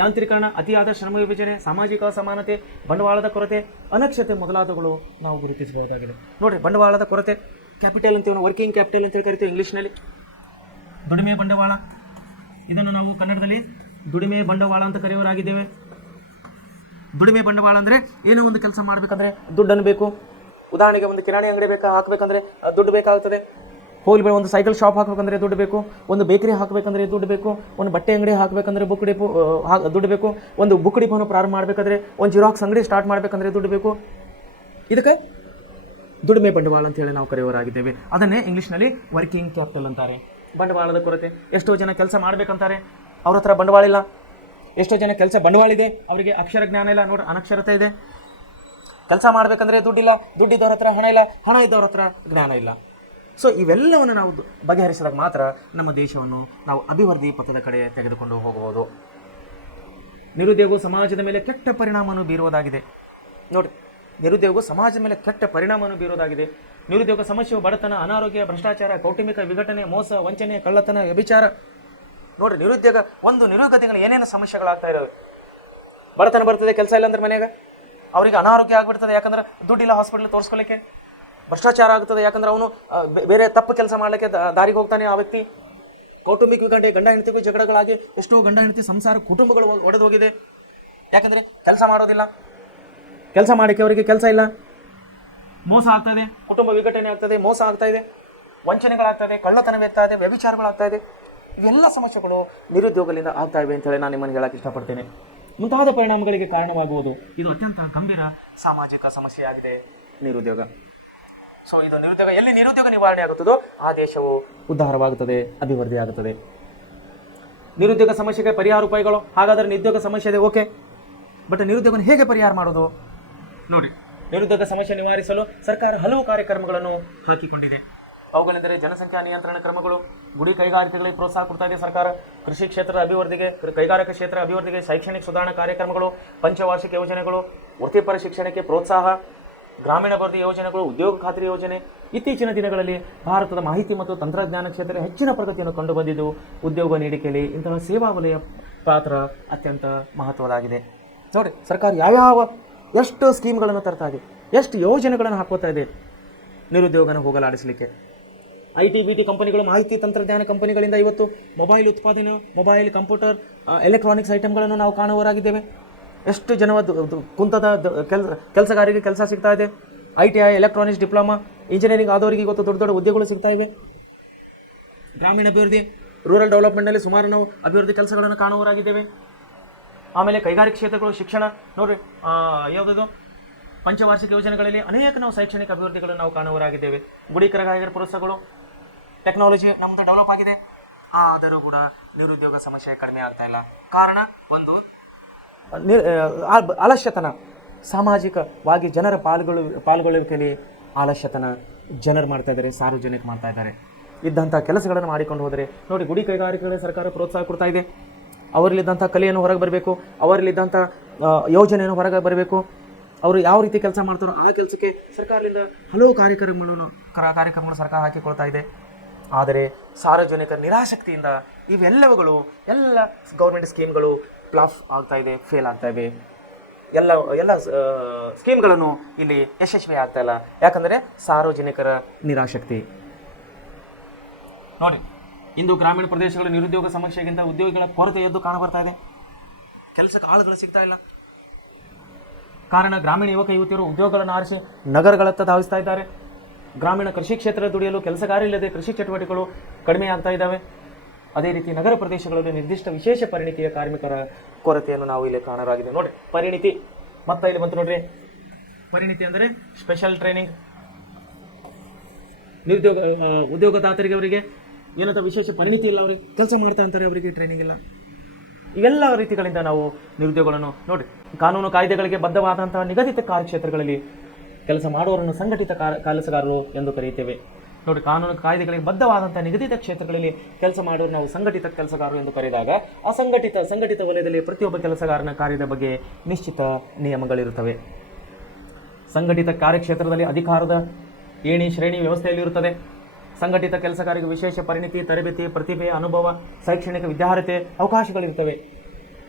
ಯಾಂತ್ರೀಕರಣ, ಅತಿಯಾದ ಶ್ರಮ ವಿಭಜನೆ, ಸಾಮಾಜಿಕ ಅಸಮಾನತೆ, ಬಂಡವಾಳದ ಕೊರತೆ, ಅನಕ್ಷತೆ ಮೊದಲಾದವುಗಳು ನಾವು ಗುರುತಿಸಬಹುದಾಗಿದೆ. ನೋಡಿರಿ, ಬಂಡವಾಳದ ಕೊರತೆ, ಕ್ಯಾಪಿಟಲ್ ಅಂತೀವಿ ನಾವು, ವರ್ಕಿಂಗ್ ಕ್ಯಾಪಿಟಲ್ ಅಂತೇಳಿ ಕರಿತೀವಿ ಇಂಗ್ಲೀಷ್ನಲ್ಲಿ. ದುಡಿಮೆ ಬಂಡವಾಳ, ಇದನ್ನು ನಾವು ಕನ್ನಡದಲ್ಲಿ ದುಡಿಮೆ ಬಂಡವಾಳ ಅಂತ ಕರೆಯೋರಾಗಿದ್ದೇವೆ. ದುಡಿಮೆ ಬಂಡವಾಳ ಅಂದರೆ ಏನೋ ಒಂದು ಕೆಲಸ ಮಾಡಬೇಕಂದ್ರೆ ದುಡ್ಡನ್ನು ಬೇಕು. ಉದಾಹರಣೆಗೆ ಒಂದು ಕಿರಾಣಿ ಅಂಗಡಿ ಹಾಕಬೇಕಂದ್ರೆ ದುಡ್ಡು ಬೇಕಾಗುತ್ತದೆ. ಒಂದು ಸೈಕಲ್ ಶಾಪ್ ಹಾಕಬೇಕಂದ್ರೆ ದುಡ್ಡು ಬೇಕು, ಒಂದು ಬೇಕರಿ ಹಾಕಬೇಕಂದ್ರೆ ದುಡ್ಡು ಬೇಕು, ಒಂದು ಬಟ್ಟೆ ಅಂಗಡಿ ಹಾಕಬೇಕಂದ್ರೆ ದುಡ್ಡು ಬೇಕು, ಒಂದು ಬುಕ್ ಡಿಪೋನ ಪ್ರಾರಂಭ ಮಾಡಬೇಕಾದ್ರೆ, ಒಂದು ಜಿರಾಕ್ಸ್ ಅಂಗಡಿ ಸ್ಟಾರ್ಟ್ ಮಾಡಬೇಕಂದ್ರೆ ದುಡ್ಡು ಬೇಕು. ಇದಕ್ಕೆ ದುಡಿಮೆ ಬಂಡವಾಳ ಅಂತೇಳಿ ನಾವು ಕರೆಯೋರಾಗಿದ್ದೇವೆ. ಅದನ್ನೇ ಇಂಗ್ಲೀಷ್ನಲ್ಲಿ ವರ್ಕಿಂಗ್ ಕ್ಯಾಪಿಟಲ್ ಅಂತಾರೆ. ಬಂಡವಾಳದ ಕೊರತೆ, ಎಷ್ಟೋ ಜನ ಕೆಲಸ ಮಾಡಬೇಕಂತಾರೆ, ಅವ್ರ ಹತ್ರ ಬಂಡವಾಳ ಇಲ್ಲ. ಎಷ್ಟೋ ಜನ ಬಂಡವಾಳ ಇದೆ, ಅವರಿಗೆ ಅಕ್ಷರ ಜ್ಞಾನ ಇಲ್ಲ. ನೋಡಿ, ಅನಕ್ಷರತೆ ಇದೆ. ಕೆಲಸ ಮಾಡಬೇಕಂದ್ರೆ ದುಡ್ಡಿಲ್ಲ, ದುಡ್ಡಿದ್ದವ್ರ ಹತ್ರ ಹಣ ಇಲ್ಲ, ಹಣ ಇದ್ದವ್ರ ಹತ್ರ ಜ್ಞಾನ ಇಲ್ಲ. ಸೊ ಇವೆಲ್ಲವನ್ನು ನಾವು ಬಗೆಹರಿಸಿದಾಗ ಮಾತ್ರ ನಮ್ಮ ದೇಶವನ್ನು ನಾವು ಅಭಿವೃದ್ಧಿ ಪಥದ ಕಡೆ ತೆಗೆದುಕೊಂಡು ಹೋಗಬಹುದು. ನಿರುದ್ಯೋಗವು ಸಮಾಜದ ಮೇಲೆ ಕೆಟ್ಟ ಪರಿಣಾಮವನ್ನು ಬೀರುವುದಾಗಿದೆ. ನೋಡಿ, ನಿರುದ್ಯೋಗವು ಸಮಾಜದ ಮೇಲೆ ಕೆಟ್ಟ ಪರಿಣಾಮವನ್ನು ಬೀರುವುದಾಗಿದೆ. ನಿರುದ್ಯೋಗ ಸಮಸ್ಯೆಯು ಬಡತನ, ಅನಾರೋಗ್ಯ, ಭ್ರಷ್ಟಾಚಾರ, ಕೌಟುಂಬಿಕ ವಿಘಟನೆ, ಮೋಸ, ವಂಚನೆ, ಕಳ್ಳತನ, ವ್ಯಭಿಚಾರ. ನೋಡಿ, ನಿರುದ್ಯೋಗತೆಗಳು ಏನೇನು ಸಮಸ್ಯೆಗಳಾಗ್ತಾ ಇರೋದು. ಬಡತನ ಬರ್ತದೆ, ಕೆಲಸ ಇಲ್ಲ ಅಂದ್ರೆ ಮನೆಯಾಗ ಅವರಿಗೆ ಅನಾರೋಗ್ಯ ಆಗಿಬಿಡ್ತದೆ, ಯಾಕಂದ್ರೆ ದುಡ್ಡಿಲ್ಲ ಹಾಸ್ಪಿಟಲ್ ತೋರಿಸ್ಕೊಳ್ಳಿಕ್ಕೆ. ಭ್ರಷ್ಟಾಚಾರ ಆಗ್ತದೆ, ಯಾಕಂದ್ರೆ ಅವನು ಬೇರೆ ತಪ್ಪು ಕೆಲಸ ಮಾಡಲಿಕ್ಕೆ ದಾರಿಗೆ ಹೋಗ್ತಾನೆ ಆ ವ್ಯಕ್ತಿ. ಕೌಟುಂಬಿಕ ವಿಘಟನೆ, ಗಂಡ ಹೆಂಡತಿಗೂ ಜಗಳಗಳಾಗಿ ಎಷ್ಟೋ ಗಂಡ ಹೆಂಡತಿ ಸಂಸಾರ ಕುಟುಂಬಗಳು ಒಡೆದು ಹೋಗಿದೆ. ಯಾಕಂದರೆ ಕೆಲಸ ಮಾಡೋದಿಲ್ಲ, ಕೆಲಸ ಮಾಡಲಿಕ್ಕೆ ಅವರಿಗೆ ಕೆಲಸ ಇಲ್ಲ. ಮೋಸ ಆಗ್ತಾ ಇದೆ, ಕುಟುಂಬ ವಿಘಟನೆ ಆಗ್ತದೆ, ಮೋಸ ಆಗ್ತಾ ಇದೆ, ವಂಚನೆಗಳಾಗ್ತದೆ, ಕಳ್ಳತನವಾಗ್ತಾ ಇದೆ, ವ್ಯಭಿಚಾರಗಳಾಗ್ತಾ ಇದೆ. ಇವೆಲ್ಲ ಸಮಸ್ಯೆಗಳು ನಿರುದ್ಯೋಗದಿಂದ ಆಗ್ತಾ ಇವೆ ಅಂತೇಳಿ ನಾನು ನಿಮ್ಮನ್ನು ಹೇಳಕ್ಕೆ ಇಷ್ಟಪಡ್ತೇನೆ. ಮುಂತಾದ ಪರಿಣಾಮಗಳಿಗೆ ಕಾರಣವಾಗುವುದು ಇದು ಅತ್ಯಂತ ಗಂಭೀರ ಸಾಮಾಜಿಕ ಸಮಸ್ಯೆಯಾಗಿದೆ ನಿರುದ್ಯೋಗ. ಸೊ ಇದು ಎಲ್ಲಿ ನಿರುದ್ಯೋಗ ನಿವಾರಣೆ ಆಗುತ್ತದೋ ಆ ದೇಶವು ಉದ್ಧಾರವಾಗುತ್ತದೆ, ಅಭಿವೃದ್ಧಿ ಆಗುತ್ತದೆ. ನಿರುದ್ಯೋಗ ಸಮಸ್ಯೆಗೆ ಪರಿಹಾರ ಉಪಾಯಗಳು. ಹಾಗಾದರೆ ನಿರುದ್ಯೋಗ ಸಮಸ್ಯೆ ಇದೆ, ಓಕೆ, ಬಟ್ ನಿರುದ್ಯೋಗವನ್ನು ಹೇಗೆ ಪರಿಹಾರ ಮಾಡೋದು? ನೋಡಿ, ನಿರುದ್ಯೋಗ ಸಮಸ್ಯೆ ನಿವಾರಿಸಲು ಸರ್ಕಾರ ಹಲವು ಕಾರ್ಯಕ್ರಮಗಳನ್ನು ಹಾಕಿಕೊಂಡಿದೆ. ಅವುಗಳೆಂದರೆ ಜನಸಂಖ್ಯಾ ನಿಯಂತ್ರಣ ಕ್ರಮಗಳು, ಗುಡಿ ಕೈಗಾರಿಕೆಗಳಿಗೆ ಪ್ರೋತ್ಸಾಹ ಕೊಡ್ತಾ ಇದೆ ಸರ್ಕಾರ, ಕೃಷಿ ಕ್ಷೇತ್ರದ ಅಭಿವೃದ್ಧಿಗೆ, ಕೈಗಾರಿಕಾ ಕ್ಷೇತ್ರ ಅಭಿವೃದ್ಧಿಗೆ ಶೈಕ್ಷಣಿಕ ಸುಧಾರಣಾ ಕಾರ್ಯಕ್ರಮಗಳು, ಪಂಚವಾರ್ಷಿಕ ಯೋಜನೆಗಳು, ವೃತ್ತಿಪರ ಶಿಕ್ಷಣಕ್ಕೆ ಪ್ರೋತ್ಸಾಹ, ಗ್ರಾಮೀಣಾಭಿವೃದ್ಧಿ ಯೋಜನೆಗಳು, ಉದ್ಯೋಗ ಖಾತ್ರಿ ಯೋಜನೆ. ಇತ್ತೀಚಿನ ದಿನಗಳಲ್ಲಿ ಭಾರತದ ಮಾಹಿತಿ ಮತ್ತು ತಂತ್ರಜ್ಞಾನ ಕ್ಷೇತ್ರ ಹೆಚ್ಚಿನ ಪ್ರಗತಿಯನ್ನು ಕಂಡುಬಂದಿದ್ದು ಉದ್ಯೋಗ ನೀಡಿಕೆಯಲ್ಲಿ ಇಂತಹ ಸೇವಾ ವಲಯ ಪಾತ್ರ ಅತ್ಯಂತ ಮಹತ್ವದಾಗಿದೆ. ನೋಡಿ, ಸರ್ಕಾರ ಎಷ್ಟು ಸ್ಕೀಮ್ಗಳನ್ನು ತರ್ತಾ ಇದೆ, ಎಷ್ಟು ಯೋಜನೆಗಳನ್ನು ಹಾಕೋತಾ ಇದೆ ನಿರುದ್ಯೋಗನ ಹೋಗಲಾಡಿಸಲಿಕ್ಕೆ. IT-BT ಕಂಪನಿಗಳು, ಮಾಹಿತಿ ತಂತ್ರಜ್ಞಾನ ಕಂಪನಿಗಳಿಂದ ಇವತ್ತು ಮೊಬೈಲ್ ಉತ್ಪಾದನೆ, ಮೊಬೈಲ್, ಕಂಪ್ಯೂಟರ್, ಎಲೆಕ್ಟ್ರಾನಿಕ್ಸ್ ಐಟಮ್ಗಳನ್ನು ನಾವು ಕಾಣುವರಾಗಿದ್ದೇವೆ. ಎಷ್ಟು ಕುಂತದ ಕೆಲಸಗಾರರಿಗೆ ಕೆಲಸ ಸಿಗ್ತಾ ಇದೆ. ITI, ಎಲೆಕ್ಟ್ರಾನಿಕ್ಸ್ ಡಿಪ್ಲೊಮಾ, ಇಂಜಿನಿಯರಿಂಗ್ ಆದವರಿಗೆ ಇವತ್ತು ದೊಡ್ಡ ದೊಡ್ಡ ಹುದ್ದೆಗಳು ಸಿಗ್ತಾ ಇವೆ. ಗ್ರಾಮೀಣ ಅಭಿವೃದ್ಧಿ, ರೂರಲ್ ಡೆವಲಪ್ಮೆಂಟ್ನಲ್ಲಿ ಸುಮಾರು ನಾವು ಅಭಿವೃದ್ಧಿ ಕೆಲಸಗಳನ್ನು ಕಾಣುವರಾಗಿದ್ದೇವೆ. ಆಮೇಲೆ ಕೈಗಾರಿಕಾ ಕ್ಷೇತ್ರಗಳು, ಶಿಕ್ಷಣ. ನೋಡಿರಿ, ಯಾವುದದು ಪಂಚವಾರ್ಷಿಕ ಯೋಜನೆಗಳಲ್ಲಿ ಅನೇಕ ನಾವು ಶೈಕ್ಷಣಿಕ ಅಭಿವೃದ್ಧಿಗಳನ್ನು ನಾವು ಕಾಣುವರಾಗಿದ್ದೇವೆ. ಗುಡಿ ಕೈಗಾರಿಕಾ ಪ್ರೋತ್ಸಾಹಗಳು, ಟೆಕ್ನಾಲಜಿ ನಮ್ಮದು ಡೆವಲಪ್ ಆಗಿದೆ. ಆದರೂ ಕೂಡ ನಿರುದ್ಯೋಗ ಸಮಸ್ಯೆ ಕಡಿಮೆ ಆಗ್ತಾ ಇಲ್ಲ. ಕಾರಣ ಒಂದು ಆಲಸ್ಯತನ, ಸಾಮಾಜಿಕವಾಗಿ ಜನರ ಪಾಲ್ಗೊಳ್ಳುವಿಕೆಯಲ್ಲಿ ಆಲಸ್ಯತನ ಜನರು ಮಾಡ್ತಾ ಇದ್ದಾರೆ, ಸಾರ್ವಜನಿಕ ಮಾಡ್ತಾ ಇದ್ದಾರೆ. ಇದ್ದಂಥ ಕೆಲಸಗಳನ್ನು ಮಾಡಿಕೊಂಡು ಹೋದರೆ ನೋಡಿ, ಗುಡಿ ಕೈಗಾರಿಕೆಗಳಿಗೆ ಸರ್ಕಾರ ಪ್ರೋತ್ಸಾಹ ಕೊಡ್ತಾ ಇದೆ. ಅವರಲ್ಲಿದ್ದಂಥ ಕಲೆಯನ್ನು ಹೊರಗೆ ಬರಬೇಕು, ಅವರಲ್ಲಿದ್ದಂಥ ಯೋಜನೆಯನ್ನು ಹೊರಗೆ ಬರಬೇಕು. ಅವರು ಯಾವ ರೀತಿ ಕೆಲಸ ಮಾಡ್ತಾರೋ ಆ ಕೆಲಸಕ್ಕೆ ಸರ್ಕಾರದಿಂದ ಹಲವು ಕಾರ್ಯಕ್ರಮಗಳು ಸರ್ಕಾರ ಹಾಕಿಕೊಳ್ತಾ ಇದೆ. ಆದರೆ ಸಾರ್ವಜನಿಕರ ನಿರಾಸಕ್ತಿಯಿಂದ ಇವೆಲ್ಲವುಗಳು ಎಲ್ಲ ಗೌರ್ಮೆಂಟ್ ಸ್ಕೀಮ್ಗಳು ಫ್ಲಾಪ್ ಆಗ್ತಾ ಇದೆ, ಫೇಲ್ ಆಗ್ತಾ ಇವೆ. ಎಲ್ಲ ಸ್ಕೀಮ್ಗಳನ್ನು ಇಲ್ಲಿ ಯಶಸ್ವಿ ಆಗ್ತಾ ಇಲ್ಲ. ಯಾಕಂದರೆ ಸಾರ್ವಜನಿಕರ ನಿರಾಸಕ್ತಿ. ನೋಡಿ, ಇಂದು ಗ್ರಾಮೀಣ ಪ್ರದೇಶಗಳ ನಿರುದ್ಯೋಗ ಸಮಸ್ಯೆಗಿಂತ ಉದ್ಯೋಗಿಗಳ ಕೊರತೆ ಎದ್ದು ಕಾಣಬರ್ತಾ ಇದೆ. ಕೆಲಸಕ್ಕೆ ಆಳುಗಳು ಸಿಗ್ತಾ ಇಲ್ಲ. ಕಾರಣ ಗ್ರಾಮೀಣ ಯುವಕ ಯುವತಿಯರು ಉದ್ಯೋಗಗಳನ್ನು ಆರಿಸಿ ನಗರಗಳತ್ತ ಧಾವಿಸ್ತಾ ಇದ್ದಾರೆ. ಗ್ರಾಮೀಣ ಕೃಷಿ ಕ್ಷೇತ್ರ ದುಡಿಯಲು ಕೆಲಸಗಾರಿಲ್ಲದೆ ಕೃಷಿ ಚಟುವಟಿಕೆಗಳು ಕಡಿಮೆ ಆಗ್ತಾ ಇದ್ದಾವೆ. ಅದೇ ರೀತಿ ನಗರ ಪ್ರದೇಶಗಳಲ್ಲಿ ನಿರ್ದಿಷ್ಟ ವಿಶೇಷ ಪರಿಣಿತಿಯ ಕಾರ್ಮಿಕರ ಕೊರತೆಯನ್ನು ನಾವು ಇಲ್ಲಿ ಕಾಣಲಾಗಿದೆ. ನೋಡಿ, ಪರಿಣಿತಿ ಮತ್ತೆ ಇಲ್ಲಿ ಬಂತು ನೋಡ್ರಿ. ಪರಿಣಿತಿ ಅಂದರೆ ಸ್ಪೆಷಲ್ ಟ್ರೈನಿಂಗ್. ಉದ್ಯೋಗದಾತರಿಗೆ ಅವರಿಗೆ ಏನಂತ ವಿಶೇಷ ಪರಿಣಿತಿ ಇಲ್ಲ, ಅವ್ರಿಗೆ ಕೆಲಸ ಮಾಡ್ತಾ ಅಂತಾರೆ, ಅವರಿಗೆ ಟ್ರೈನಿಂಗ್ ಇಲ್ಲ. ಇವೆಲ್ಲ ರೀತಿಗಳಿಂದ ನಾವು ನಿರುದ್ಯೋಗಗಳನ್ನು ನೋಡಿ. ಕಾನೂನು ಕಾಯ್ದೆಗಳಿಗೆ ಬದ್ಧವಾದಂತಹ ನಿಗದಿತ ಕಾರ್ಯಕ್ಷೇತ್ರಗಳಲ್ಲಿ ಕೆಲಸ ಮಾಡುವವರನ್ನು ಸಂಘಟಿತ ಕೆಲಸಗಾರರು ಎಂದು ಕರೆಯುತ್ತೇವೆ. ನೋಡಿ, ಕಾನೂನು ಕಾಯ್ದೆಗಳಿಗೆ ಬದ್ಧವಾದಂತಹ ನಿಗದಿತ ಕ್ಷೇತ್ರಗಳಲ್ಲಿ ಕೆಲಸ ಮಾಡುವವರು ನಾವು ಸಂಘಟಿತ ಕೆಲಸಗಾರರು ಎಂದು ಕರೆದಾಗ, ಸಂಘಟಿತ ವಲಯದಲ್ಲಿ ಪ್ರತಿಯೊಬ್ಬ ಕೆಲಸಗಾರನ ಕಾರ್ಯದ ಬಗ್ಗೆ ನಿಶ್ಚಿತ ನಿಯಮಗಳಿರುತ್ತವೆ. ಸಂಘಟಿತ ಕಾರ್ಯಕ್ಷೇತ್ರದಲ್ಲಿ ಅಧಿಕಾರದ ಏಣಿ ಶ್ರೇಣಿ ವ್ಯವಸ್ಥೆಯಲ್ಲಿರುತ್ತದೆ. ಸಂಘಟಿತ ಕೆಲಸಗಾರರಿಗೆ ವಿಶೇಷ ಪರಿಣಿತಿ, ತರಬೇತಿ, ಪ್ರತಿಭೆ, ಅನುಭವ, ಶೈಕ್ಷಣಿಕ ವಿದ್ಯಾರ್ಹತೆ ಅವಕಾಶಗಳಿರುತ್ತವೆ.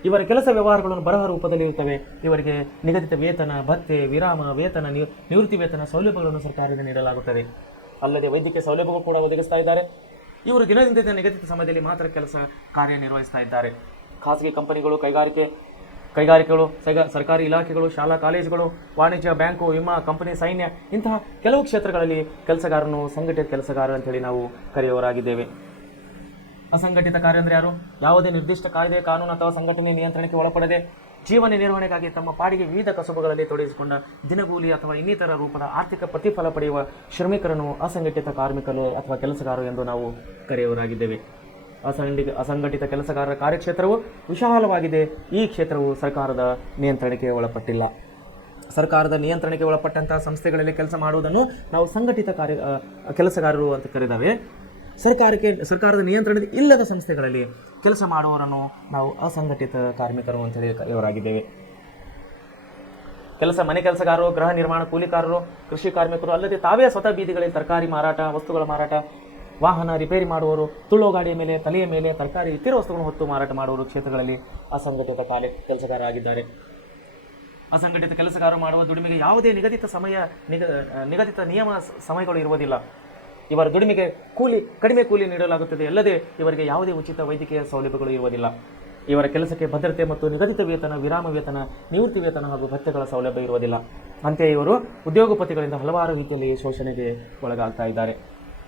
ಇವರ ಕೆಲಸ ವ್ಯವಹಾರಗಳನ್ನು ಬರಹ ರೂಪದಲ್ಲಿ ಇರುತ್ತವೆ. ಇವರಿಗೆ ನಿಗದಿತ ವೇತನ, ಭತ್ಯೆ, ವಿರಾಮ ವೇತನ, ನಿವೃತ್ತಿ ವೇತನ ಸೌಲಭ್ಯಗಳನ್ನು ಸರ್ಕಾರದಿಂದ ನೀಡಲಾಗುತ್ತದೆ. ಅಲ್ಲದೆ ವೈದ್ಯಕೀಯ ಸೌಲಭ್ಯಗಳು ಕೂಡ ಒದಗಿಸ್ತಾ ಇದ್ದಾರೆ. ಇವರು ದಿನದಿಂದ ನಿಗದಿತ ಸಮಯದಲ್ಲಿ ಮಾತ್ರ ಕೆಲಸ ಕಾರ್ಯನಿರ್ವಹಿಸ್ತಾ ಇದ್ದಾರೆ. ಖಾಸಗಿ ಕಂಪನಿಗಳು, ಕೈಗಾರಿಕೆಗಳು, ಸರ್ಕಾರಿ ಇಲಾಖೆಗಳು, ಶಾಲಾ ಕಾಲೇಜುಗಳು, ವಾಣಿಜ್ಯ, ಬ್ಯಾಂಕು, ವಿಮಾ ಕಂಪನಿ, ಸೈನ್ಯ, ಇಂತಹ ಕೆಲವು ಕ್ಷೇತ್ರಗಳಲ್ಲಿ ಕೆಲಸಗಾರನು ಸಂಘಟಿತ ಕೆಲಸಗಾರ ಅಂತೇಳಿ ನಾವು ಕರೆಯುವವರಾಗಿದ್ದೇವೆ. ಅಸಂಘಟಿತ ಕಾರ್ಯ ಅಂದರೆ ಯಾರು? ಯಾವುದೇ ನಿರ್ದಿಷ್ಟ ಕಾಯ್ದೆ, ಕಾನೂನು ಅಥವಾ ಸಂಘಟನೆ ನಿಯಂತ್ರಣಕ್ಕೆ ಒಳಪಡದೆ ಜೀವನ ನಿರ್ವಹಣೆಗಾಗಿ ತಮ್ಮ ಪಾಡಿಗೆ ವಿವಿಧ ಕಸುಬುಗಳಲ್ಲಿ ತೊಡಗಿಸಿಕೊಂಡ ದಿನಗೂಲಿ ಅಥವಾ ಇನ್ನಿತರ ರೂಪದ ಆರ್ಥಿಕ ಪ್ರತಿಫಲ ಪಡೆಯುವ ಶ್ರಮಿಕರನ್ನು ಅಸಂಘಟಿತ ಕಾರ್ಮಿಕರು ಅಥವಾ ಕೆಲಸಗಾರರು ಎಂದು ನಾವು ಕರೆಯುವವರಾಗಿದ್ದೇವೆ. ಅಸಂಘಟಿತ ಕೆಲಸಗಾರರ ಕಾರ್ಯಕ್ಷೇತ್ರವು ವಿಶಾಲವಾಗಿದೆ. ಈ ಕ್ಷೇತ್ರವು ಸರ್ಕಾರದ ನಿಯಂತ್ರಣಕ್ಕೆ ಒಳಪಟ್ಟಿಲ್ಲ. ಸರ್ಕಾರದ ನಿಯಂತ್ರಣಕ್ಕೆ ಒಳಪಟ್ಟಂತಹ ಸಂಸ್ಥೆಗಳಲ್ಲಿ ಕೆಲಸ ಮಾಡುವುದನ್ನು ನಾವು ಸಂಘಟಿತ ಕೆಲಸಗಾರರು ಅಂತ ಕರೆದಾವೆ. ಸರ್ಕಾರದ ನಿಯಂತ್ರಣದ ಇಲ್ಲದ ಸಂಸ್ಥೆಗಳಲ್ಲಿ ಕೆಲಸ ಮಾಡುವವರನ್ನು ನಾವು ಅಸಂಘಟಿತ ಕಾರ್ಮಿಕರು ಅಂತ ಹೇಳಿ ಕರೆಯುವವರಾಗಿದ್ದೇವೆ. ಮನೆ ಕೆಲಸಗಾರರು, ಗೃಹ ನಿರ್ಮಾಣ ಕೂಲಿಕಾರರು, ಕೃಷಿ ಕಾರ್ಮಿಕರು ಅಲ್ಲದೆ ತಾವೇ ಸ್ವತಃ ಬೀದಿಗಳಲ್ಲಿ ತರಕಾರಿ ಮಾರಾಟ, ವಸ್ತುಗಳ ಮಾರಾಟ, ವಾಹನ ರಿಪೇರಿ ಮಾಡುವವರು, ತುಳು ಗಾಡಿಯ ಮೇಲೆ, ತಲೆಯ ಮೇಲೆ ತರಕಾರಿ ಇತರ ವಸ್ತುಗಳನ್ನು ಹೊತ್ತು ಮಾರಾಟ ಮಾಡುವವರು ಕ್ಷೇತ್ರಗಳಲ್ಲಿ ಅಸಂಘಟಿತ ಕೆಲಸಗಾರರಾಗಿದ್ದಾರೆ. ಅಸಂಘಟಿತ ಕೆಲಸಗಾರ ಮಾಡುವ ದುಡಿಮೆಗೆ ಯಾವುದೇ ನಿಗದಿತ ನಿಯಮ ಸಮಯಗಳು ಇರುವುದಿಲ್ಲ. ಇವರ ದುಡಿಮೆಗೆ ಕಡಿಮೆ ಕೂಲಿ ನೀಡಲಾಗುತ್ತದೆ. ಅಲ್ಲದೆ ಇವರಿಗೆ ಯಾವುದೇ ಉಚಿತ ವೈದ್ಯಕೀಯ ಸೌಲಭ್ಯಗಳು ಇರುವುದಿಲ್ಲ. ಇವರ ಕೆಲಸಕ್ಕೆ ಭದ್ರತೆ ಮತ್ತು ನಿಗದಿತ ವೇತನ, ವಿರಾಮ ವೇತನ, ನಿವೃತ್ತಿ ವೇತನ ಹಾಗೂ ಭತ್ಯೆಗಳ ಸೌಲಭ್ಯ ಇರುವುದಿಲ್ಲ. ಅಂತೆಯೇ ಇವರು ಉದ್ಯೋಗಪತಿಗಳಿಂದ ಹಲವಾರು ರೀತಿಯಲ್ಲಿ ಶೋಷಣೆಗೆ ಒಳಗಾಗ್ತಾ ಇದ್ದಾರೆ.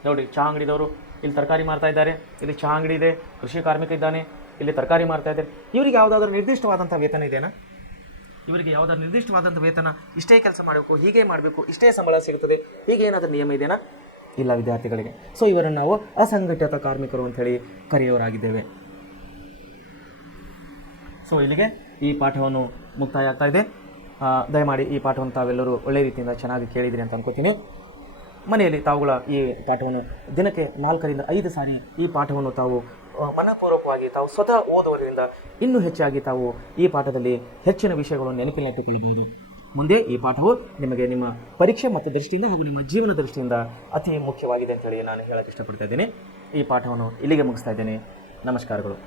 ನೋಡಿ, ಚಹಾ ಅಂಗಡಿದವರು ಇಲ್ಲಿ ತರಕಾರಿ ಮಾರ್ತಾ ಇದ್ದಾರೆ, ಇಲ್ಲಿ ಚಹಾ ಅಂಗಡಿ ಇದೆ, ಕೃಷಿ ಕಾರ್ಮಿಕ ಇದ್ದಾನೆ, ಇಲ್ಲಿ ತರಕಾರಿ ಮಾರ್ತಾ ಇದ್ದಾರೆ. ಇವರಿಗೆ ಯಾವುದಾದ್ರೂ ನಿರ್ದಿಷ್ಟವಾದಂಥ ವೇತನ ಇದೆಯಾ? ಇವರಿಗೆ ಯಾವುದಾದ್ರೂ ನಿರ್ದಿಷ್ಟವಾದಂಥ ವೇತನ, ಇಷ್ಟೇ ಕೆಲಸ ಮಾಡಬೇಕು, ಹೀಗೆ ಮಾಡಬೇಕು, ಇಷ್ಟೇ ಸಂಬಳ ಸಿಗುತ್ತದೆ, ಹೀಗೆ ಏನಾದರೂ ನಿಯಮ ಇದೆಯಾ? ಇಲ್ಲ ವಿದ್ಯಾರ್ಥಿಗಳಿಗೆ. ಸೊ ಇವರನ್ನು ನಾವು ಅಸಂಘಟಿತ ಕಾರ್ಮಿಕರು ಅಂಥೇಳಿ ಕರೆಯುವವರಾಗಿದ್ದೇವೆ. ಸೊ ಇಲ್ಲಿಗೆ ಈ ಪಾಠವನ್ನು ಮುಕ್ತಾಯ ಆಗ್ತಾ ಇದೆ. ದಯಮಾಡಿ ಈ ಪಾಠವನ್ನು ತಾವೆಲ್ಲರೂ ಒಳ್ಳೆಯ ರೀತಿಯಿಂದ ಚೆನ್ನಾಗಿ ಕೇಳಿದಿರಿ ಅಂತ ಅನ್ಕೋತೀನಿ. ಮನೆಯಲ್ಲಿ ತಾವುಗಳ ಈ ಪಾಠವನ್ನು ದಿನಕ್ಕೆ 4ರಿಂದ 5 ಸಾರಿ ಈ ಪಾಠವನ್ನು ತಾವು ಮನಪೂರ್ವಕವಾಗಿ ತಾವು ಸ್ವತಃ ಓದುವುದರಿಂದ ಇನ್ನೂ ಹೆಚ್ಚಾಗಿ ತಾವು ಈ ಪಾಠದಲ್ಲಿ ಹೆಚ್ಚಿನ ವಿಷಯಗಳನ್ನು ನೆನಪಿನಲ್ಲಿಟ್ಟುಕೊಳ್ಳಬಹುದು. ಮುಂದೆ ಈ ಪಾಠವು ನಿಮಗೆ ನಿಮ್ಮ ಪರೀಕ್ಷೆ ಮತ್ತು ದೃಷ್ಟಿಯಿಂದ ಹಾಗೂ ನಿಮ್ಮ ಜೀವನ ದೃಷ್ಟಿಯಿಂದ ಅತಿ ಮುಖ್ಯವಾಗಿದೆ ಅಂತೇಳಿ ನಾನು ಹೇಳಕ್ಕೆ ಇಷ್ಟಪಡ್ತಾ ಇದ್ದೇನೆ. ಈ ಪಾಠವನ್ನು ಇಲ್ಲಿಗೆ ಮುಗಿಸ್ತಾ ಇದ್ದೇನೆ. ನಮಸ್ಕಾರಗಳು.